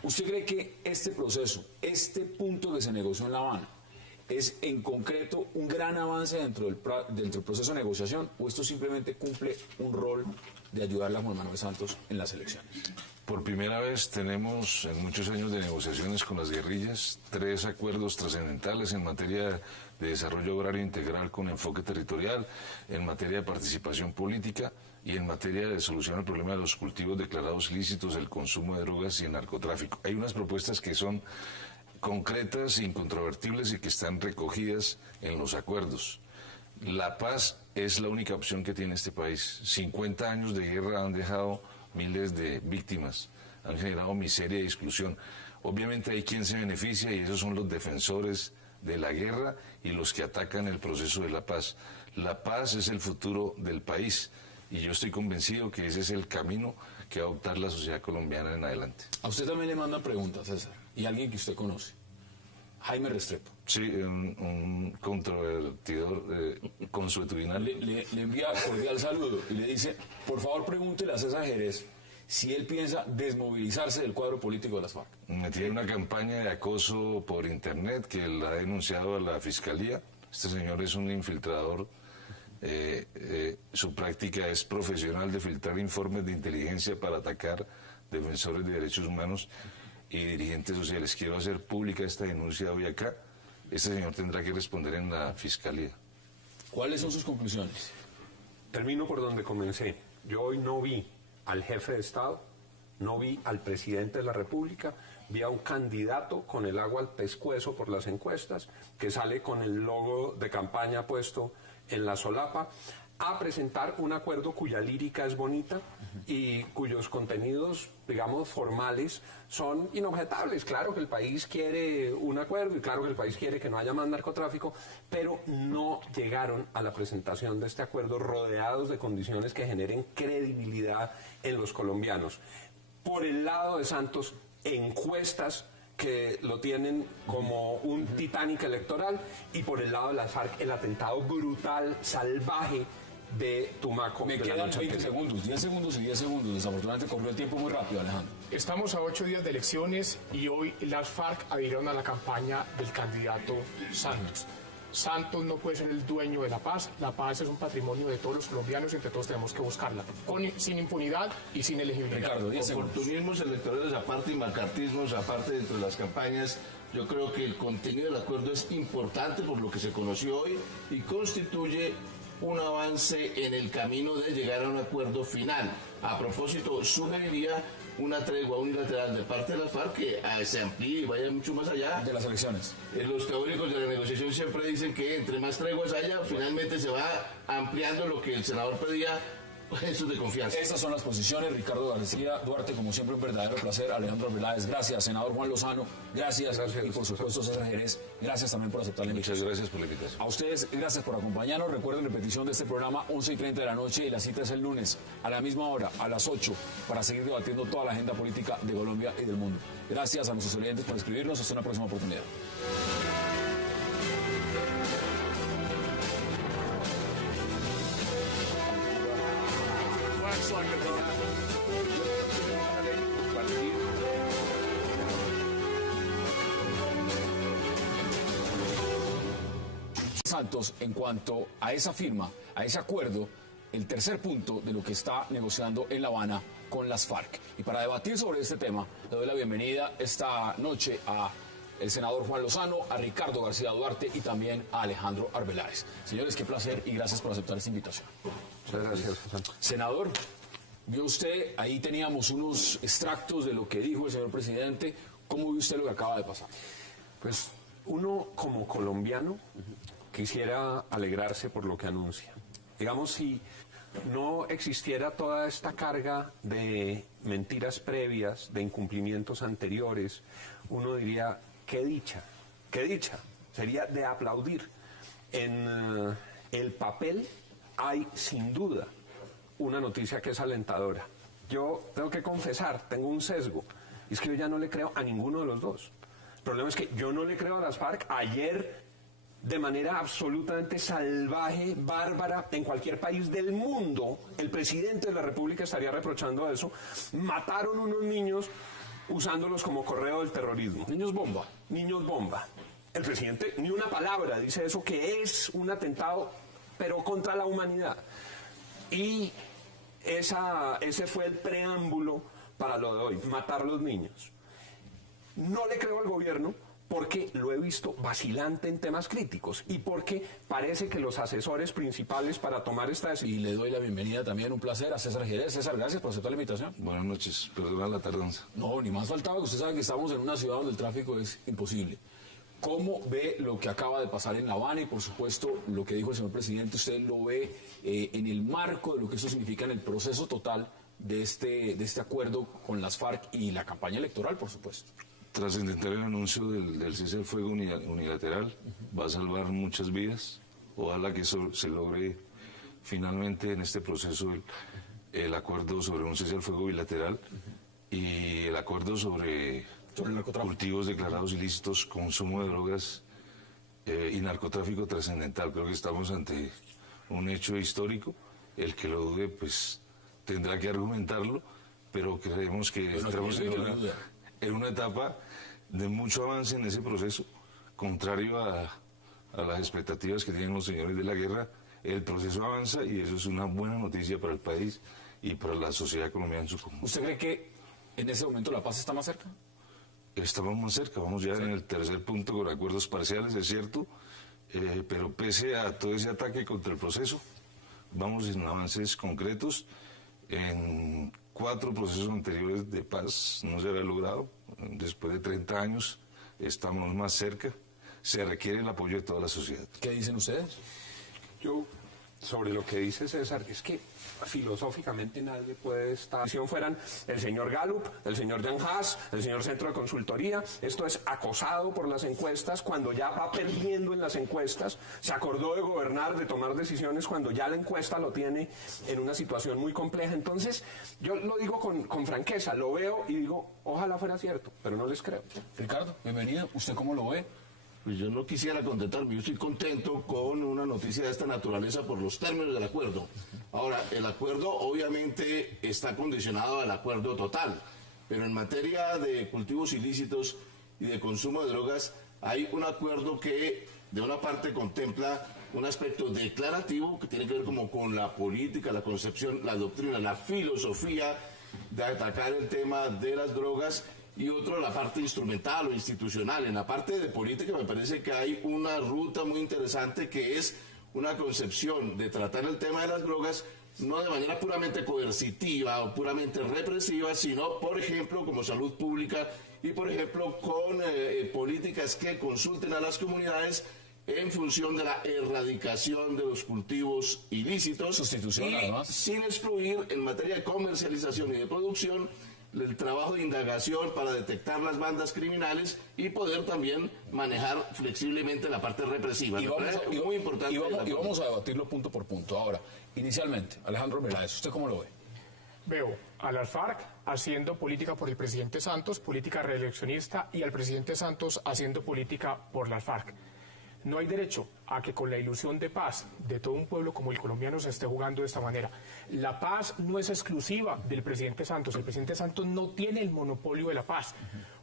¿Usted cree que este proceso, este punto que se negoció en La Habana, es en concreto un gran avance dentro del proceso de negociación, o esto simplemente cumple un rol de ayudarle a Juan Manuel Santos en las elecciones? Por primera vez tenemos en muchos años de negociaciones con las guerrillas 3 acuerdos trascendentales en materia de desarrollo agrario integral con enfoque territorial, en materia de participación política y en materia de solución al problema de los cultivos declarados ilícitos, el consumo de drogas y el narcotráfico. Hay unas propuestas que son concretas, incontrovertibles y que están recogidas en los acuerdos. La paz es la única opción que tiene este país. 50 años de guerra han dejado miles de víctimas, han generado miseria y exclusión. Obviamente hay quien se beneficia y esos son los defensores de la guerra y los que atacan el proceso de la paz. La paz es el futuro del país Y yo estoy convencido que ese es el camino que va a adoptar la sociedad colombiana en adelante. A usted también le mandan preguntas, César, y alguien que usted conoce, Jaime Restrepo. Sí, un controvertidor consuetudinal. Le envía cordial saludo y le dice, por favor pregúntele a César Jerez si él piensa desmovilizarse del cuadro político de las FARC. Me tiene una campaña de acoso por internet que la ha denunciado a la Fiscalía. Este señor es un infiltrador. Su práctica es profesional de filtrar informes de inteligencia para atacar defensores de derechos humanos y dirigentes sociales. Quiero hacer pública esta denuncia hoy acá. Este señor tendrá que responder en la Fiscalía. ¿Cuáles son sus conclusiones? Termino por donde comencé. Yo hoy no vi al jefe de Estado, no vi al presidente de la República, vi a un candidato con el agua al pescuezo por las encuestas, que sale con el logo de campaña puesto en la solapa, a presentar un acuerdo cuya lírica es bonita y cuyos contenidos, digamos, formales son inobjetables. Claro que el país quiere un acuerdo y claro que el país quiere que no haya más narcotráfico, pero no llegaron a la presentación de este acuerdo rodeados de condiciones que generen credibilidad en los colombianos. Por el lado de Santos, encuestas que lo tienen como un Titanic electoral, y por el lado de las FARC el atentado brutal, salvaje de Tumaco. Me quedan 20 segundos, 10 segundos y 10 segundos. Desafortunadamente corrió el tiempo muy rápido, Alejandro. Estamos a 8 días de elecciones y hoy las FARC adhirieron a la campaña del candidato Santos. Santos no puede ser el dueño de la paz es un patrimonio de todos los colombianos y entre todos tenemos que buscarla, sin impunidad y sin elegibilidad. Ricardo, oportunismos electorales aparte y macartismos aparte dentro de las campañas. Yo creo que el contenido del acuerdo es importante por lo que se conoció hoy y constituye un avance en el camino de llegar a un acuerdo final. A propósito, sugeriría una tregua unilateral de parte de las FARC que se amplíe y vaya mucho más allá de las elecciones. Los teóricos de la negociación siempre dicen que entre más treguas haya, finalmente se va ampliando lo que el senador pedía. Eso de confianza. Estas son las posiciones. Ricardo García Duarte, como siempre, un verdadero placer. Alejandro Arbeláez, gracias. Senador Juan Lozano, gracias. Y por supuesto, César Jerez, gracias también por aceptar la invitación. Muchas gracias por la invitación. A ustedes, gracias por acompañarnos. Recuerden, repetición de este programa, 11:30 de la noche, y la cita es el lunes, a la misma hora, a las 8, para seguir debatiendo toda la agenda política de Colombia y del mundo. Gracias a nuestros oyentes por escribirnos. Hasta una próxima oportunidad. Santos, en cuanto a esa firma, a ese acuerdo, el tercer punto de lo que está negociando en La Habana con las FARC. Y para debatir sobre este tema, le doy la bienvenida esta noche a el senador Juan Lozano, a Ricardo García Duarte y también a Alejandro Arbeláez. Señores, qué placer y gracias por aceptar esta invitación. Muchas gracias. Senador, vio usted, ahí teníamos unos extractos de lo que dijo el señor presidente. ¿Cómo vio usted lo que acaba de pasar? Pues uno como colombiano quisiera alegrarse por lo que anuncia. Digamos, si no existiera toda esta carga de mentiras previas, de incumplimientos anteriores, uno diría, qué dicha, sería de aplaudir. En el papel hay sin duda una noticia que es alentadora. Yo tengo que confesar, tengo un sesgo, y es que yo ya no le creo a ninguno de los dos. El problema es que yo no le creo a las FARC. Ayer, de manera absolutamente salvaje, bárbara, en cualquier país del mundo, el presidente de la República estaría reprochando eso. Mataron unos niños usándolos como correo del terrorismo. Niños bomba. Niños bomba. El presidente ni una palabra dice eso, que es un atentado, pero contra la humanidad. Y ese fue el preámbulo para lo de hoy, matar los niños. No le creo al gobierno, porque lo he visto vacilante en temas críticos y porque parece que los asesores principales para tomar esta decisión... Y le doy la bienvenida también, un placer, a César Jerez. César, gracias por aceptar la invitación. Buenas noches, perdona la tardanza. No, ni más faltaba, que usted sabe que estamos en una ciudad donde el tráfico es imposible. ¿Cómo ve lo que acaba de pasar en La Habana y, por supuesto, lo que dijo el señor presidente? ¿Usted lo ve en el marco de lo que eso significa en el proceso total de este acuerdo con las FARC y la campaña electoral, por supuesto? Trascendental el anuncio del cese del fuego unilateral, va a salvar muchas vidas. Ojalá que eso se logre finalmente en este proceso el acuerdo sobre un cese al fuego bilateral y el acuerdo sobre cultivos declarados ilícitos, consumo de drogas y narcotráfico trascendental. Creo que estamos ante un hecho histórico. El que lo dude, pues tendrá que argumentarlo, pero creemos que estamos en una etapa de mucho avance en ese proceso, contrario a las expectativas que tienen los señores de la guerra. El proceso avanza y eso es una buena noticia para el país y para la sociedad colombiana en su conjunto. ¿Usted cree que en ese momento la paz está más cerca? Estamos más cerca, vamos ya en el tercer punto con acuerdos parciales, es cierto, pero pese a todo ese ataque contra el proceso, vamos en avances concretos. En 4 procesos anteriores de paz no se había logrado. Después de 30 años estamos más cerca. Se requiere el apoyo de toda la sociedad. ¿Qué dicen ustedes? Yo, sobre lo que dice César, es que filosóficamente nadie puede estar... Si fueran el señor Gallup, el señor Jan Haas, el señor Centro de Consultoría, esto es acosado por las encuestas, cuando ya va perdiendo en las encuestas, se acordó de gobernar, de tomar decisiones, cuando ya la encuesta lo tiene en una situación muy compleja. Entonces, yo lo digo con franqueza, lo veo y digo, ojalá fuera cierto, pero no les creo. Ricardo, bienvenido. ¿Usted cómo lo ve? Pues yo no quisiera contentarme, yo estoy contento con una noticia de esta naturaleza por los términos del acuerdo. Ahora, el acuerdo obviamente está condicionado al acuerdo total, pero en materia de cultivos ilícitos y de consumo de drogas hay un acuerdo que de una parte contempla un aspecto declarativo que tiene que ver como con la política, la concepción, la doctrina, la filosofía de atacar el tema de las drogas, y otro la parte instrumental o institucional. En la parte de política me parece que hay una ruta muy interesante que es una concepción de tratar el tema de las drogas no de manera puramente coercitiva o puramente represiva, sino, por ejemplo, como salud pública y, por ejemplo, con políticas que consulten a las comunidades en función de la erradicación de los cultivos ilícitos. Sustitución, y además. Sin excluir en materia de comercialización y de producción el trabajo de indagación para detectar las bandas criminales y poder también manejar flexiblemente la parte represiva. Muy importante. Y vamos a debatirlo punto por punto. Ahora, inicialmente, Alejandro Meláez, ¿usted cómo lo ve? Veo a las FARC haciendo política por el presidente Santos, política reeleccionista, y al presidente Santos haciendo política por las FARC. No hay derecho a que con la ilusión de paz de todo un pueblo como el colombiano se esté jugando de esta manera. La paz no es exclusiva del presidente Santos. El presidente Santos no tiene el monopolio de la paz.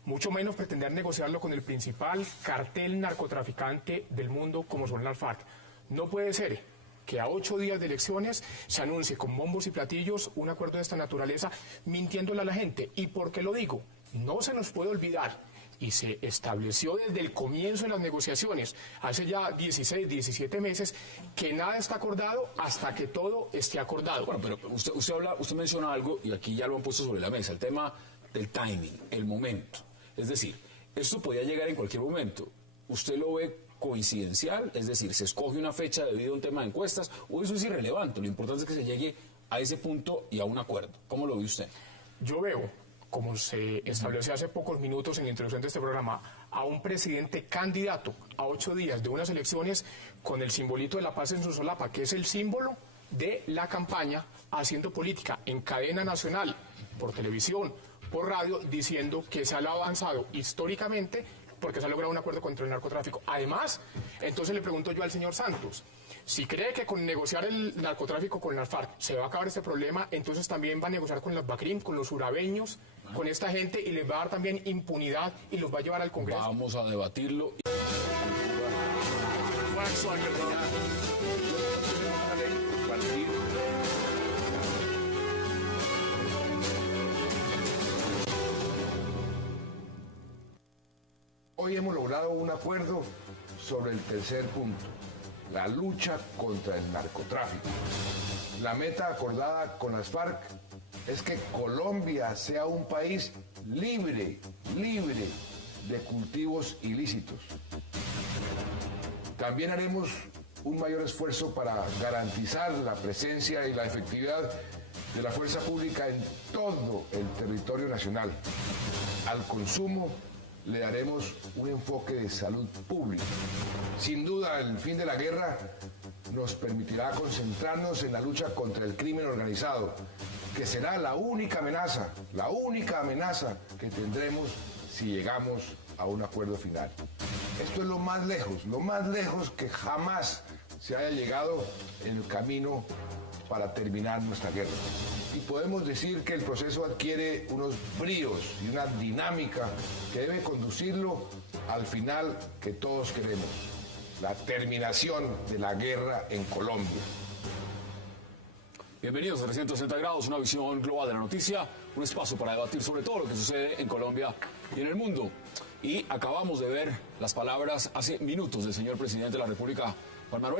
Mucho menos pretender negociarlo con el principal cartel narcotraficante del mundo como son las FARC. No puede ser que a 8 días de elecciones se anuncie con bombos y platillos un acuerdo de esta naturaleza, mintiéndole a la gente. ¿Y por qué lo digo? No se nos puede olvidar, y se estableció desde el comienzo de las negociaciones, hace ya 16, 17 meses, que nada está acordado hasta que todo esté acordado. Bueno, pero usted menciona algo, y aquí ya lo han puesto sobre la mesa, el tema del timing, el momento. Es decir, esto podía llegar en cualquier momento. ¿Usted lo ve coincidencial? Es decir, ¿se escoge una fecha debido a un tema de encuestas? ¿O eso es irrelevante? Lo importante es que se llegue a ese punto y a un acuerdo. ¿Cómo lo ve usted? Yo veo, como se estableció hace pocos minutos en la introducción de este programa, a un presidente candidato a 8 días de unas elecciones con el simbolito de la paz en su solapa, que es el símbolo de la campaña, haciendo política en cadena nacional, por televisión, por radio, diciendo que se ha avanzado históricamente porque se ha logrado un acuerdo contra el narcotráfico. Además, entonces le pregunto yo al señor Santos, si cree que con negociar el narcotráfico con las FARC se va a acabar este problema, entonces también va a negociar con los BACRIM, con los urabeños, con esta gente, y les va a dar también impunidad y los va a llevar al Congreso. Vamos a debatirlo. Hoy hemos logrado un acuerdo sobre el tercer punto, la lucha contra el narcotráfico. La meta acordada con las FARC es que Colombia sea un país libre de cultivos ilícitos. También haremos un mayor esfuerzo para garantizar la presencia y la efectividad de la fuerza pública en todo el territorio nacional. Al consumo le daremos un enfoque de salud pública. Sin duda, el fin de la guerra nos permitirá concentrarnos en la lucha contra el crimen organizado, que será la única amenaza que tendremos si llegamos a un acuerdo final. Esto es lo más lejos que jamás se haya llegado en el camino para terminar nuestra guerra. Y podemos decir que el proceso adquiere unos bríos y una dinámica que debe conducirlo al final que todos queremos, la terminación de la guerra en Colombia. Bienvenidos a 360 grados, una visión global de la noticia, un espacio para debatir sobre todo lo que sucede en Colombia y en el mundo. Y acabamos de ver las palabras hace minutos del señor presidente de la República, Juan Manuel